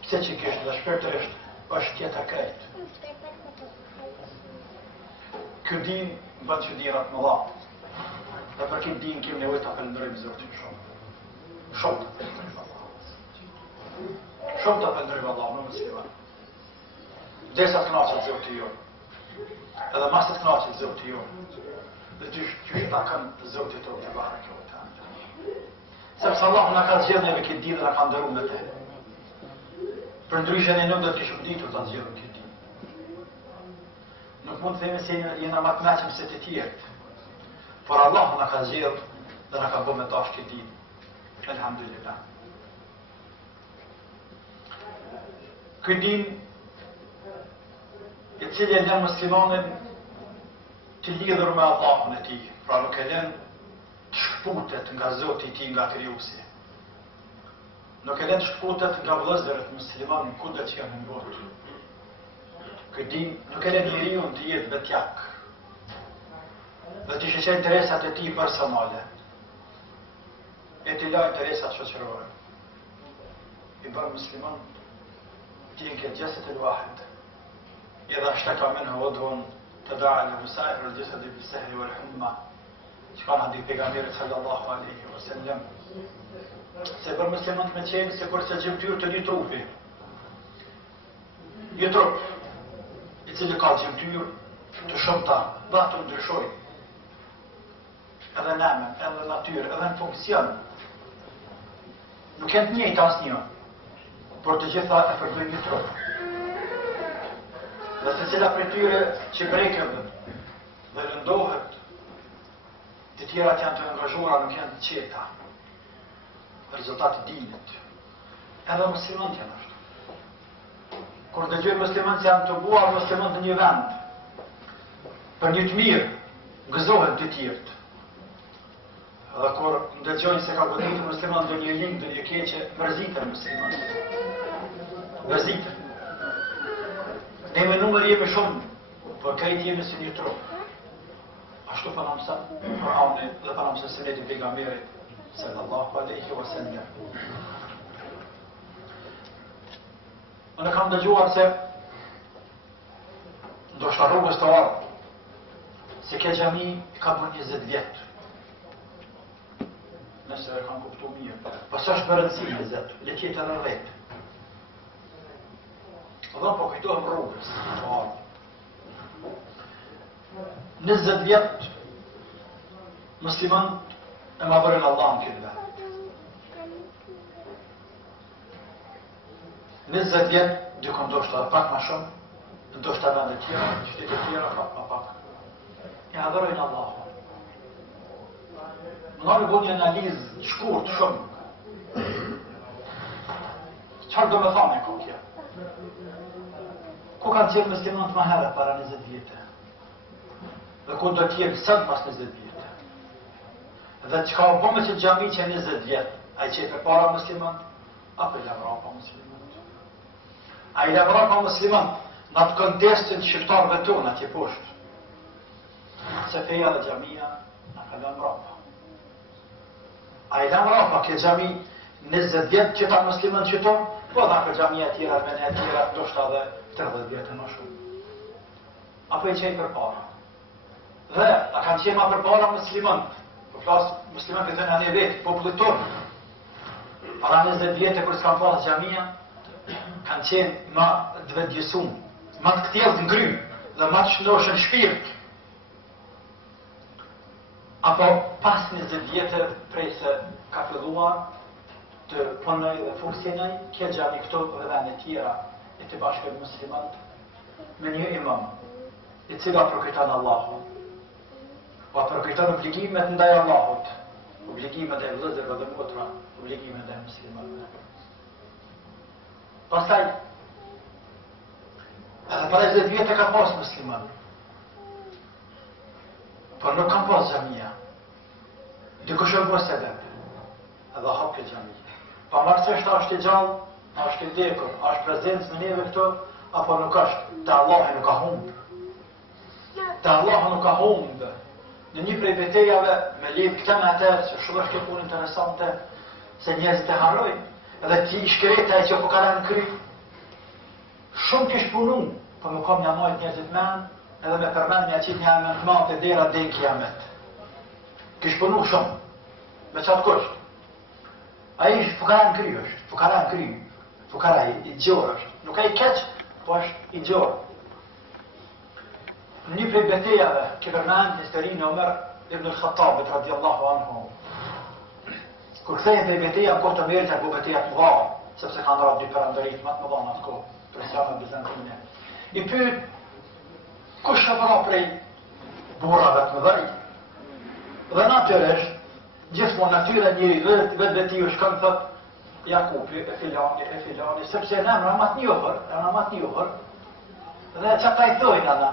psikikisht dhe shpirtërisht është tjetër krejt. Ky din bën çuditëra të mëdha. Dhe për këtë din kemi nevojë ta falënderojmë Zotin shumë. Shumë të falënderojmë Allahun. Shumë të falënderojmë Allahun në musliman. Derisa të kënaqet Zoti ju. Edhe mas të kënaqet Zoti ju. Dhe ty ta kanë Zoti tonë te bareke ve teala. Sepse Allahu na ka zgjedhur neve këtë dinë dhe na ka ndëruar me të. Për ndryshe ne nuk do të kishim ditur ta zgjedhim këtë dinë. Nuk mund të themi se jena më të kënaqur se të tjerët. Por Allahu na ka zgjedhur dhe na ka bërë me dash këtë dinë. Elhamdulillah. Ky dinë i cili e lën muslimanin të lidhur me Allahun e tij, pra nuk e lën të shkputet nga Zoti i tij, nga krijuesi. Nuk e lën të shkputet nga vëllezërit muslimanë kudo që janë në botë. Ky din nuk e lën njeriu të jetë vetjak. Dhe të shqeqe interesat e tij personale. E të la interesat shoqërore. I bën musliman të jenë këtë gjeset e l-wahid. إذا اشتكى منه عضو تداعى له سائر الجسد بالسهر والحمى. Që kanë hadith pejgamberit sallallahu alaihi wasallam. Se për muslimanët me qenë se kur se gjymtyr të një trupi. Një trup i cili ka gjymtyr të shumta, dhe të ndryshoj. Edhe namen, edhe natyrë, edhe në funksion. Nuk janë të njëjtë asnjë, por të gjitha e përdojnë një trup. Dhe se cila për tyre që breket dhe lëndohet, të tjerat janë të angazhuara, nuk janë të qeta. Rezultati dinit. Edhe muslimanët janë ashtu. Kur dëgjojnë muslimanët janë të buar muslimanët në një vend, për një të mirë, gëzohen të tjerët. Edhe kur dëgjojnë se ka goditur muslimanët në një linkë, në një keqe, mërzitën muslimanët. Mërzitën. Ne me numër jemi shumë, për krejt jemi si një trup. Ashtu për në mësën, Kur'ani dhe për në mësën sëneti pejgamberit, sallallahu alaihi wa sallam. Unë kam dëgjuar se, ndoshta rrugës të ardhë, se kjo xhami ka bërë 20 vjetë. Nëse e kam kuptu mirë. Pas është për rëndësi 20, le tjetë edhe 10. Dhe po kujtohem rrugës. 20 vjetë musliman e ma bërën Allah në këtë vend. 20 vjetë dykon ndoshta pak ma shumë, ndoshta vende tjera, qytete tjera pak ma pak. Ja adhërojnë Allahun. Më nërë bu një analizë shkurt shumë. Qarë do me thame ko kja? Ku kanë qenë muslimanët më herët para 20 vjetë? Dhe ku do t'jenë sënë pas 20 vjetë? Dhe që ka u bëme që xhami që 20 vjetë, a i qetë para muslimanët, apo i lavra pa muslimanët? A i lavra pa muslimanët në atë kontestin shqiptarëve tonë atje poshtë. Se feja dhe xhamia në ka lënë mrapa. A i lënë mrapa ke xhami 20 vjetë që ta muslimanët që tonë, po dhe ka xhamia tjera, mene tjera, ndoshta dhe 30 vjetë më shumë. Apo i qenë për para. Dhe, a kanë qenë ma për para muslimanët. Po flasë muslimanët për thënë anë e vetë, popullit tonë. Para 20 vjetë kër s'kanë pasë xhamia, kanë qenë ma dvedjesum, ma të këtjelë të ngrymë, dhe ma të shëndoshën shpirt. Apo pas 20 vjetë prej se ka filluar të punoj dhe funksionoj, kjo xhami këto dhe vende tjera e të bashkët muslimanët me një imam, i cila përkujton Allahun, o përkujton obligimet ndaj Allahut, obligimet ndaj vëllezërve dhe motra, obligimet ndaj muslimanëve. Pastaj, edhe para 20 vjetë ka pas musliman, por nuk kam pas xhamia. Dikush e bërë sebeb, edhe hap këtë xhami. Pa marrësisht është i gjallë, është i vdekur, është prezencë në neve këto, apo nuk është, të Allahi nuk ka humbë. Të Allahi nuk ka humbë. në një prej betejave me lidh këtë me atë, se shumë është kjo punë interesante, se njerëzit e harrojnë, edhe ti shkreta e që po kanë kry. Shumë kish punu, po më kom një mojt njerëzit men, edhe me përmend një qitë një amen të matë e dera dhe në kiamet. Kish punu shumë, me qatë kusht. A i fukaran kry është, fukara i gjorë është. Nuk a i keq, po është i gjorë. Në një prej betejave, ke përmend historinë Omer ibn al-Khattabit radiallahu anhu. Kur kthehen prej beteja në kohë të Omerit apo beteja të mëdha, sepse kanë rreth dy perandërit më të mëdha në atë kohë, presionat bizantine. I pyet kush ka vënë prej burrave të mëdhenj. Dhe natyrisht, gjithmonë natyra njëri vetë ti u shkon thot Jakubi e filani, sepse në emra më të njohur, dhe çka i thojnë ata.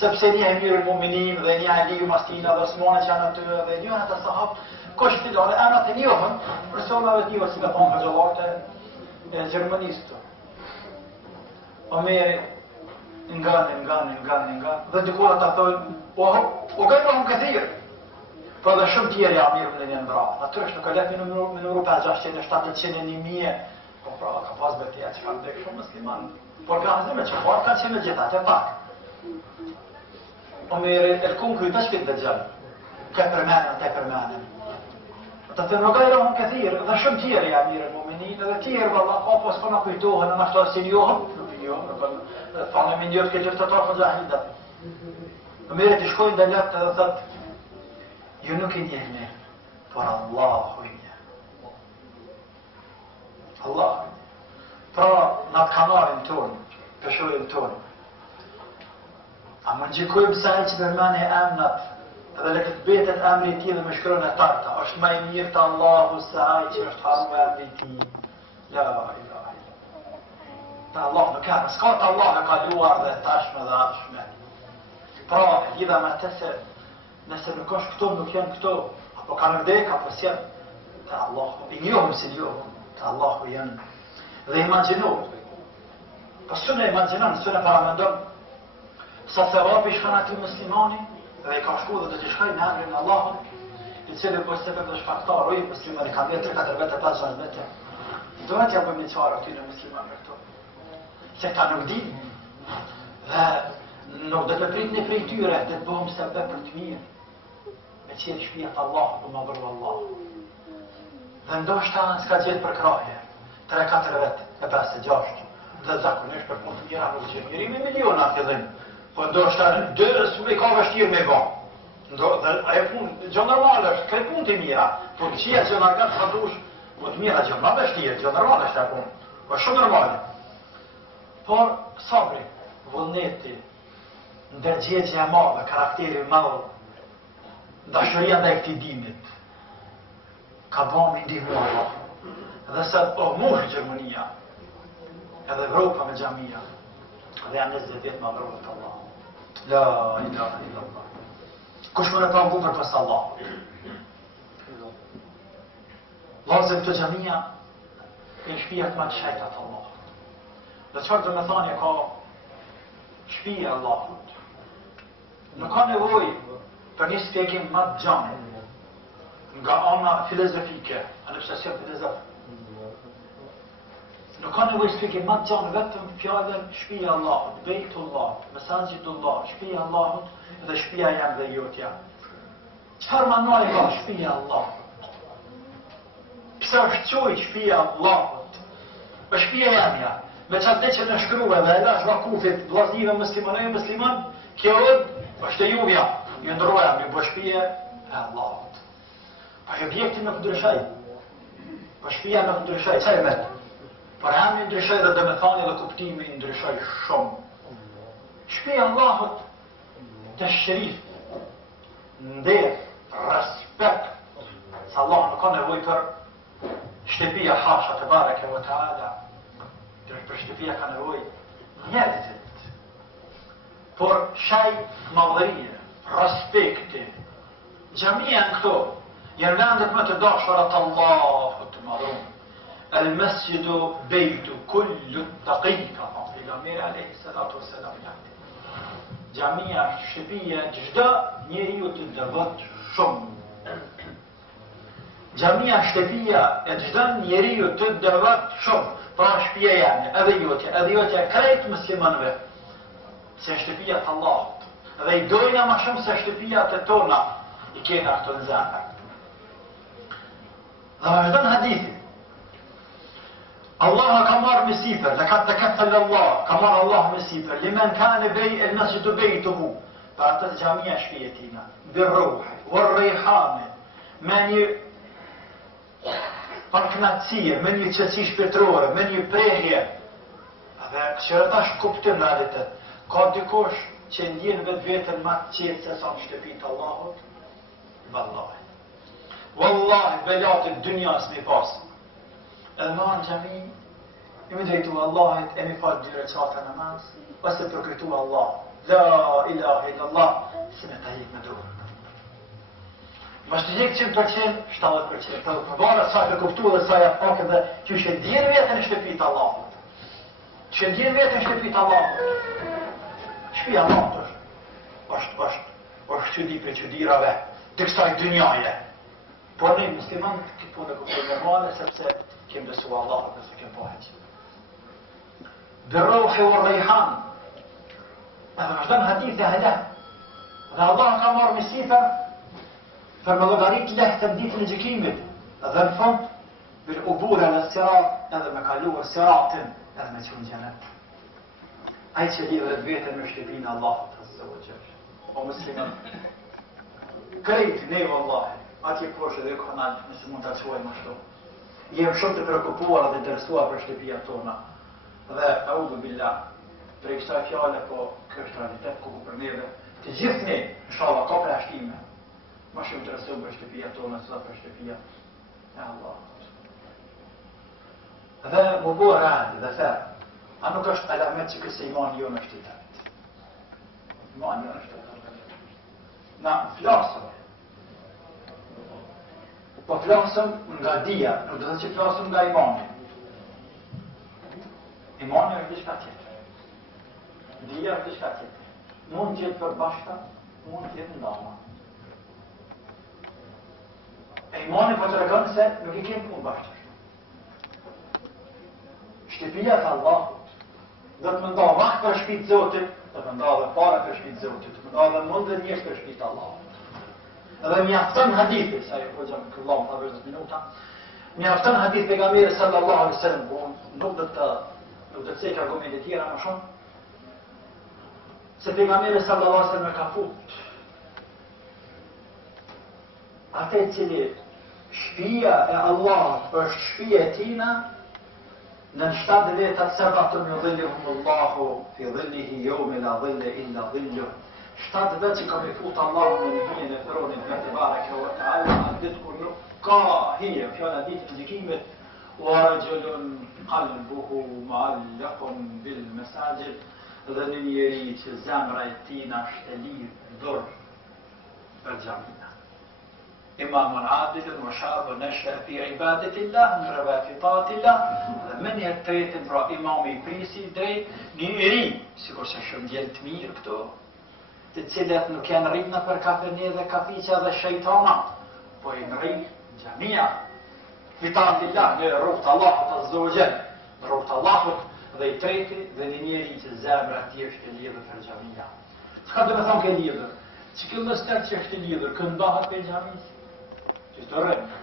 Sepse një e mirë mu'minin dhe një Aliu Mastina dhe Osmane që janë aty dhe një ata sahabë, kush filane, emrat e njohën, personave të njohur si me thonë xhollate e Gjermanisë këtu. Omeri ngan, dhe dikur ata thonë, o gajrohën këthirë. Pra dhe shumë tjerë ja mirë më në një ndra. Natyrisht nuk e let me numëru për 600, 700, 1000, po pra ka pas betejë që kanë dhekë shumë musliman. Por ka hazime që farë kanë që me gjitha, të pak. Omeri e lkun kryta shpit dhe gjallë. Ka përmenin. Të të nëgajrohën këthirë, dhe shumë tjerë ja mirë në mu'minin, edhe tjerë valla, po s'kona kujtohën, në ashtar si njohën, fanë me njërë këtë gjithë të trafën gjahidat. Omeri të shkojnë dhe letë edhe thëtë, ju nuk i njehni, por Allahu i njeh. Allahu i njeh. Pra, në atë kanarin tonë, pëshojnë tonë, a më gjikojmë sa e që përmeni emnat, edhe le këtë betet emri ti dhe më shkërën e tarta, është ma i mirë të Allahu sa e që është haru emri ti. La ilaha illa. Ta Allah nuk ka, s'ka të Allah e kaluar dhe tashme dhe arshme. Pra, lidha me të se, nëse nuk është këto, nuk janë këto, apo kanë vdek, apo s'janë, të Allahu, i njohëm si njohëm, të Allahu janë. Dhe imaginohë, po së në imaginohë, së në paramendon, sa se rapi shkën ati muslimani, dhe i ka shku dhe të që shkaj në emrin Allahun, i cili po se për të shfaktar, ojë muslimani, ka 3-4 vete, 5-6 vete, do e t'ja bëjmë një qarë aty në muslimani këto. Se këta nuk din, dhe nuk dhe të prit një prej tyre, dhe të bëhëm se për të mirë, me qëtë shpijat Allah, për më bërë Allah. Dhe ndoshta s'ka gjithë për krahje, 3-4 vete, e 5-6, dhe zakonisht për punë të mira nuk gjithë mirë, me miliona fillim. Po ndoshta dërës me ka vështirë me ba. Dhe ajo punë, gjë normal është, kaj punë të mira. Po të qia që nërgat të dush, po të mira gjë ma vështirë, gjë normal është e punë. Po shumë normal. Por sabri, vullneti, ndërgjegje e madhe, karakteri madhe, dashuria ndaj këtij dinit, ka bëmi ndihmu Allah. Dhe se mush Gjermania, edhe Evropa me xhamia, dhe janë 20 vjetë ma vërët Allah. La ilaha illallah. Kush më në pranë bukër pas Allah? Lazëm të xhamia e shpia të ma të shajtat Allah. Dhe qërë të me thani ka shpia Allahut. Nuk ka nevoj për një spjegim ma të gjanë nga ana filozofike, anë pëse sjell filozof. Nuk ka nevoj spjegim ma të gjanë vetëm fjallën shpia Allahut, bejtullah, mesazhitullah, shpia Allahut dhe shpia jam dhe jotja. Qëfar manuali ka shpia Allahut? Pse është qojt shpia Allahut? Për shpia jamja, me qatë që në shkruve dhe elash vakufit, vlaznive musliman, kjo është e juvja, ju ndroja me bë shpia e Allahut. Pa objekti nuk ndryshaj, pa shpia nuk ndryshaj, qaj vetë? Por emri ndryshoj dhe domethënia dhe kuptimi ndryshoj shumë. Shpia Allahut të shërif, nder, respekt, se Allah nuk ka nevojë për shtëpia hasha të bareke vë ta'ala, për shtëpia ka nevojë njerëzit. Por shaj madhërie, respekti, xhamia në këto, janë vendet më të dashura të Allahut të madhruar. المسجد بيت كل تقي كما في الأمير عليه الصلاة والسلام. Xhamia është shtëpia çdo njeriu të devot shumë. Xhamia është shtëpia e çdo njeriu të devot shumë. Pra shtëpia jane, edhe jotja krejt muslimanëve. Se shtëpia të Allahut. Dhe i dojna ma shumë se shtëpia të tona i kena këto në zemër. Dhe me vëdën hadithi. Allah ka marrë me sipër, lakat takaffal Allah, ka marrë Allah me sipër, limen kane bej el masjidu bejtuhu, për atë të xhamia shtëpia tina, birruhi, warrejhane, me një parknatësie, me një qëtësi shpirtërore, me një prehje. Dhe këshirët ashtë kuptim në realitet. Ka dikush që ndjen vetë vetën ma të qetë se sa në shtëpitë Allahut? Wallahi, belatit dynjas mi pasë. Edhe ma në gjami, imi drejtu Allahit, e mi falë 2 recata namaz, ose përkrytu Allah. La ilaha illallah, si me ta jek me dorë. Ma shtë jek 100%, 70%, të përvara sa të kuptu dhe sa ja pak edhe që shë ndjen vetën në shtëpitë Allahut. Që ndjen vetën në shtëpitë Allahut. Shtëpia Allahut është qëdi për qëdirave të kësaj dynjaje. Por ne musliman këtë punë e kuptojmë normale sepse kem besu Allahut nëse kem po heq. Birruhi wa rejhan. Edhe vazhdon hadithi ahla. Dhe Allah ka marrë me sipër për me llogarit lehtën ditën e gjykimit. Dhe në fund bil ubura në sirat edhe me kaluar siratin edhe me qenë xhenet. Ai që lidhet vetën me shtëpinë e Allahut azza wa jalla. O musliman. Krejt ne vallahi, atje poshtë dhe kanal nëse mund ta quajmë ashtu. Jem shumë të preokupuar dhe interesuar për shtëpia tona. Dhe audhu billah, për kësaj fjale po kjo është realitet ku për neve. Të gjithë ne, inshallah, ka përjashtime. Ma shumë interesuar për shtëpia tona se sa për shtëpia e Allahut. Dhe më bo rrandi dhe thërë, a nuk është alamet që këse imani jo në është i tërt. Imani jo në është i tërt. Na flasëm. Po flasëm nga dia, nuk do të që flasëm nga imani. Imani është diçka tjetër. Dia është diçka tjetër. Mund të jetë përbashkëta, mund të jetë ndama. E imani po të regon se nuk i kemë punë bashkë. Shtëpia të Allahut do të më nda vakë për shtëpitë Zotit, do të më nda dhe para për shtëpitë Zotit, do të më nda dhe mund dhe njështë për shtëpitë Allahut. Edhe mjafton hadithi, sa ju po gjam këllam të 20 minuta, mjafton hadith pejgamberit sallallahu alaihi wasallam, nuk do të cek argumente tjera më shumë, se pejgamberi sallallahu alaihi wasallam ka fut atë cili shtëpia e Allahut është shtëpia e tina, në 7 vetat sabatun yudhilluhumullahu fi dhillihi yawma la dhilla illa dhilluh. 7 vetë që kam i fut Allahu në hijen e thronit nga te bareke ve taala, ditë kur nuk ka hije, fjala ditë të gjykimit, wa rajulun qalbuhu mu'allaqun bil masajid, dhe një njeri që zemra e tina është e lidhur për xhamia. Imamun adilun wa shabun nasha fi ibadatillah, në rëvafitatilla, dhe me një tretin pra imami i prisi drejt një iri, sikur se shumë djelë të mirë këto, të cilët nuk janë rritna për kafene dhe kafiqa dhe shejtana, po i në rritë xhamia, fitatillah, në rrugë të Allahut azza wa jall, në rrugë të Allahut, dhe i treti dhe një njeri që zemra ti është e lidhur për xhamia. Çka do të thonë ke lidhur? Që kjo mështet që është e lidhur, këndohet për xhamis? Që të rrëmë.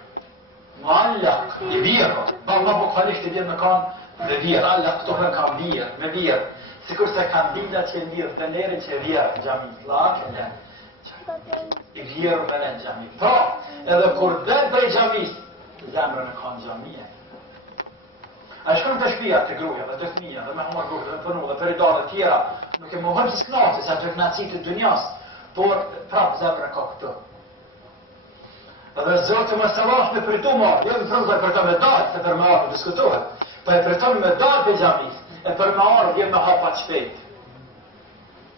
Muallaq, i vjerë, balla bukfalisht i vjerë me kanë dhe vjerë, Allah këto për kanë vjerë, me vjerë. Sikur se kanë billa që lidhë të neri që vjerë xhamis, i vjerë me në xhamis. Pra, edhe kur dhe për xhamis, zemra në kanë xhamia. A shkëm të shpia të gruja dhe të fëmija dhe me humar gruja dhe përnu dhe peridarë të tjera, nuk e më hëmë që s'knaqë, se të knaqësit të dynjas, por prapë zemrë ka këtë. Dhe Zotë më sëvash me pritu marë, jo në frëmë dhe për të me dalë, se për me arë diskutohet, pa e priton me dalë për xhamis, e për me arë dhe me hapa të shpejt.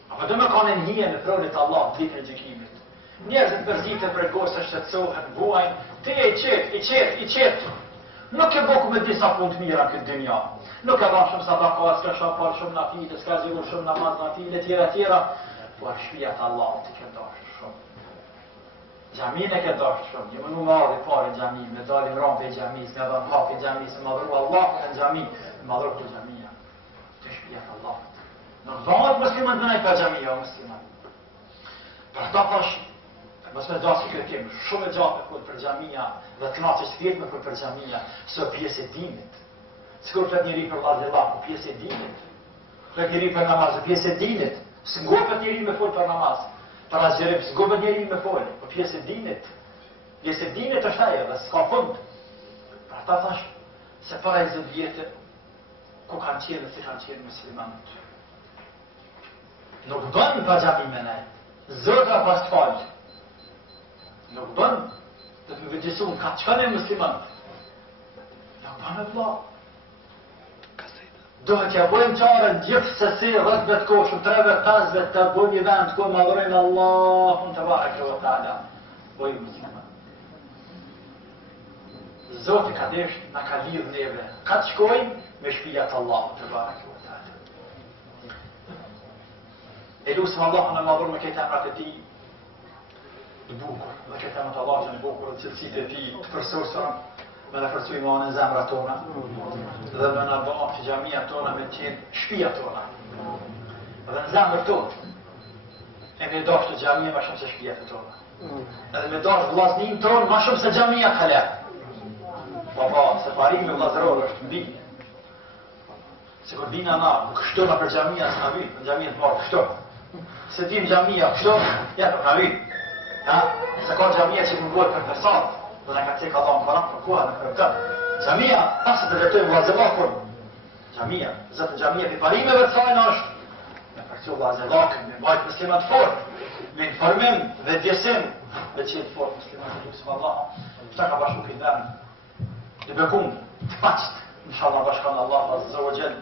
A për të me kanë në hije në fronit Allah, ditë në gjykimit. Njerëzit përzite për gosë shtetësohen, vuajnë, ti i qetë. Nuk e boku me disa punë të mira në këtë dynja. Nuk e dhanë shumë sadaka, s'ka shapar shumë nafile, s'ka zhjullu shumë namaz nafile, tjera. Ua shpia të Allahut të ke dashur shumë. Gjamin e ke dashur shumë, një mënu marrë i pare gjami, me dalim rampe i gjamis, me edhe në hap i gjamis, me madhuru Allah në gjami, me madhuru të gjamia, të shpia të Allahut. Nuk dhamet muslimat në nejtë për gjamia, o muslimat. Për ta thash, mësë me gjasi këtë kemë, shumë e gjatë me kullë për gjamia, dhe të knaqë që t'vjetë me kullë për gjamia, së pjesë e dinit. Sikur flet njëri për Allah, pjesë e dinit. Flet njëri për namaz, pjesë e dinit. Së ngopet njëri me folë për namaz. Për asgjerim, së ngopet njëri me folë, për pjesë e dinit. Pjesë e dinit është ajo dhe s'ka fund. Për ata thash, se para 20 vjetë, ku kanë qenë dhe si kanë qenë muslimanët. Nuk bënë për gjami me nej. Zëtra pas të falë. Nuk bënë, dhe të më vëgjisun, ka të qënë e muslimanët. Nuk bënë e vla. Dohet ja bojmë qarën gjithë sësi, 10 vetë koshëm, 3 vetë, 5 vetë, të bojmë një vend, ku më adhurojnë Allahun të bareke ve taala. Bojmë musliman. Zoti ka desh, na ka lidh neve. Ka të shkojmë me shpijat Allahun të bareke ve taala. E lusim Allahun e madhur me këtë emrat e tij të bukur, me këtë emrat Allahun e bukur, të cilësitë e tij të përsosura. Me në përcu imanë në zemra tona dhe me në bëma që gjamia tona me qenë shpia tona dhe në zemrë tonë e me dashtë të gjamia ma shumë se shpia të tona edhe me dashtë vlasnin tonë ma shumë se gjamia kale baba, se parimi vlazëror është mbi se kur bina na kështona për gjamia së në vinë në gjamia të marë kështona se tim gjamia kështona jetë në vinë se ka gjamia që më bëhet për personat dhe në ka cekë Allah në param për kuha në kërëptar. Gjamia, pasë të letojmë vlazelakun. Gjamia, zëtë gjamia për parimeve të sajnë është me përcu vlazelakun, me bajtë muslimat fort, me informim dhe djesim dhe qëtë fort muslimat të lusim Allah. Qëta ka bashku këtë vend, të bekum, të paqët, inshallah bashkan Allah, azza wa jall,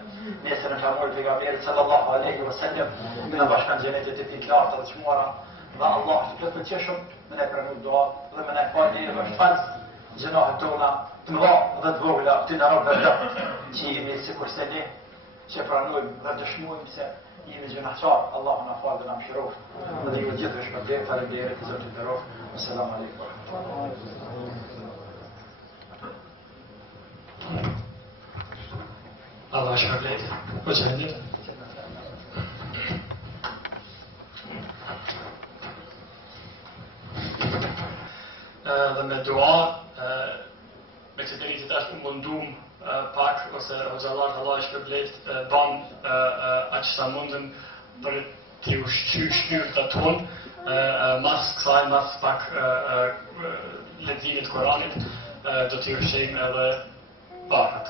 nesër në kamur pejgamberit sallallahu aleyhi wa sallam, në bashkan gjenetit e ti të lartë dhe qmuara, dhe Allah është plët të qeshëm, me ne pranu doa, dhe me ne falë dhe është falës, gjënohet tona, të mëdha dhe të vogla, të në robë dhe që jemi si kurse ne, që pranujmë dhe dëshmujmë se jemi gjënahqarë, Allah në falë dhe në mshirofë, dhe ju gjithë është për dhe, falë dhe të zërë të të rofë, assalamu alaikum. Allah është për blejtë, po që hëndit. Dhe me dua, me që të rritit është mundum pak, ose hoxallar Allah është përblejt, ban aqë sa mundëm për të shkyrë të tonë, mas kësaj, mas pak ledzimit Koranit, do të ushqejmë edhe barkat.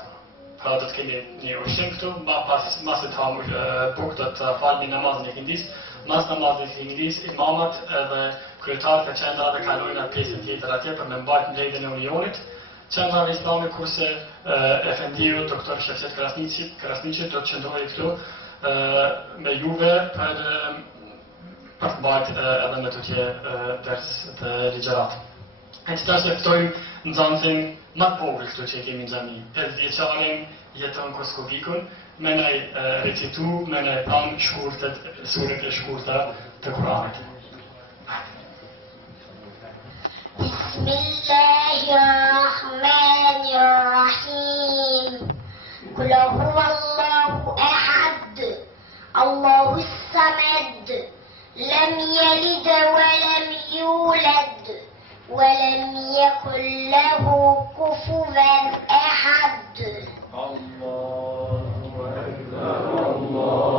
Pra do të kemi një ushqim këtu, mas të hamu buk do të falë një namazën e kindis, mas namazën e kindis, imamat edhe kryetarët e qendrave kalojnë atë pjesën tjetër atje për me mbajtë mbledhjen e unionit. Qendrave islame kurse Efendiu, doktor Shefqet Krasniqi do të qëndrojë këtu me juve për të mbajtë edhe me tutje ders të ligjerat. E që ta sheftojmë nxënësin më të vogël këtu që kemi në xhami. 5 vjeçarin jeton Koskovikun, me nëj recitu, me nëj plan shkurtet, suret e shkurta të Kuranit. بسم الله الرحمن الرحيم قل هو الله أحد الله الصمد لم يلد ولم يولد ولم يكن له كفوا أحد الله أكبر الله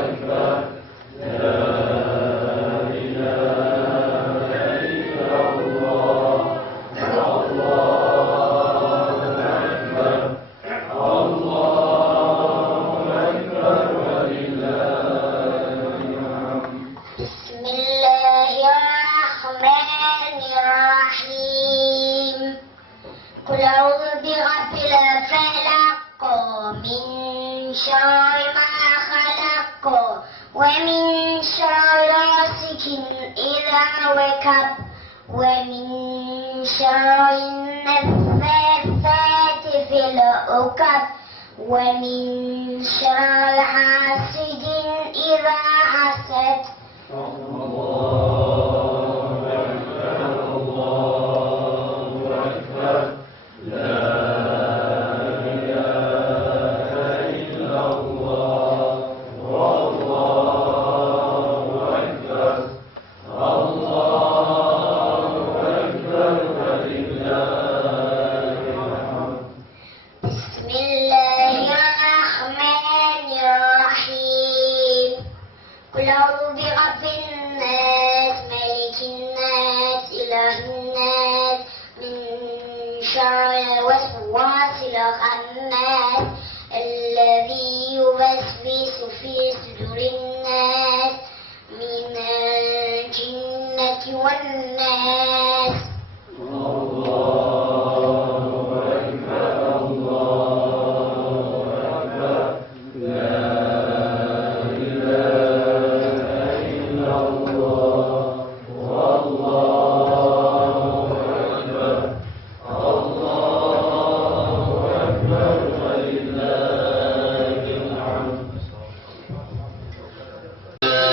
أكبر ومن شر غاسق إذا وقب ومن شر النفاثات في العقد ومن شر حاسد إذا حسد شر الوسواس الخناس الذي يوسوس في صدور الناس من الجنة والناس.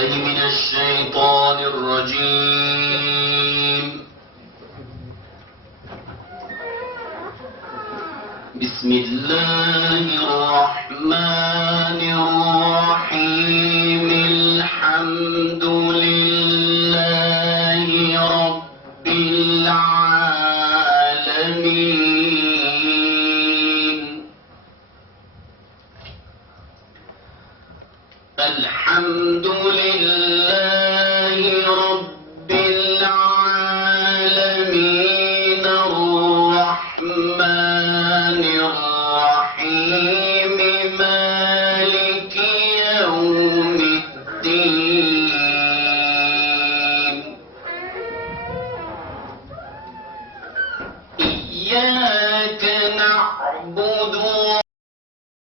من الشيطان الرجيم. بسم الله الرحمن الرحيم. الحمد لله رب العالمين. الحمد لله رب العالمين الرحمن الرحيم مالك يوم الدين. إياك نعبد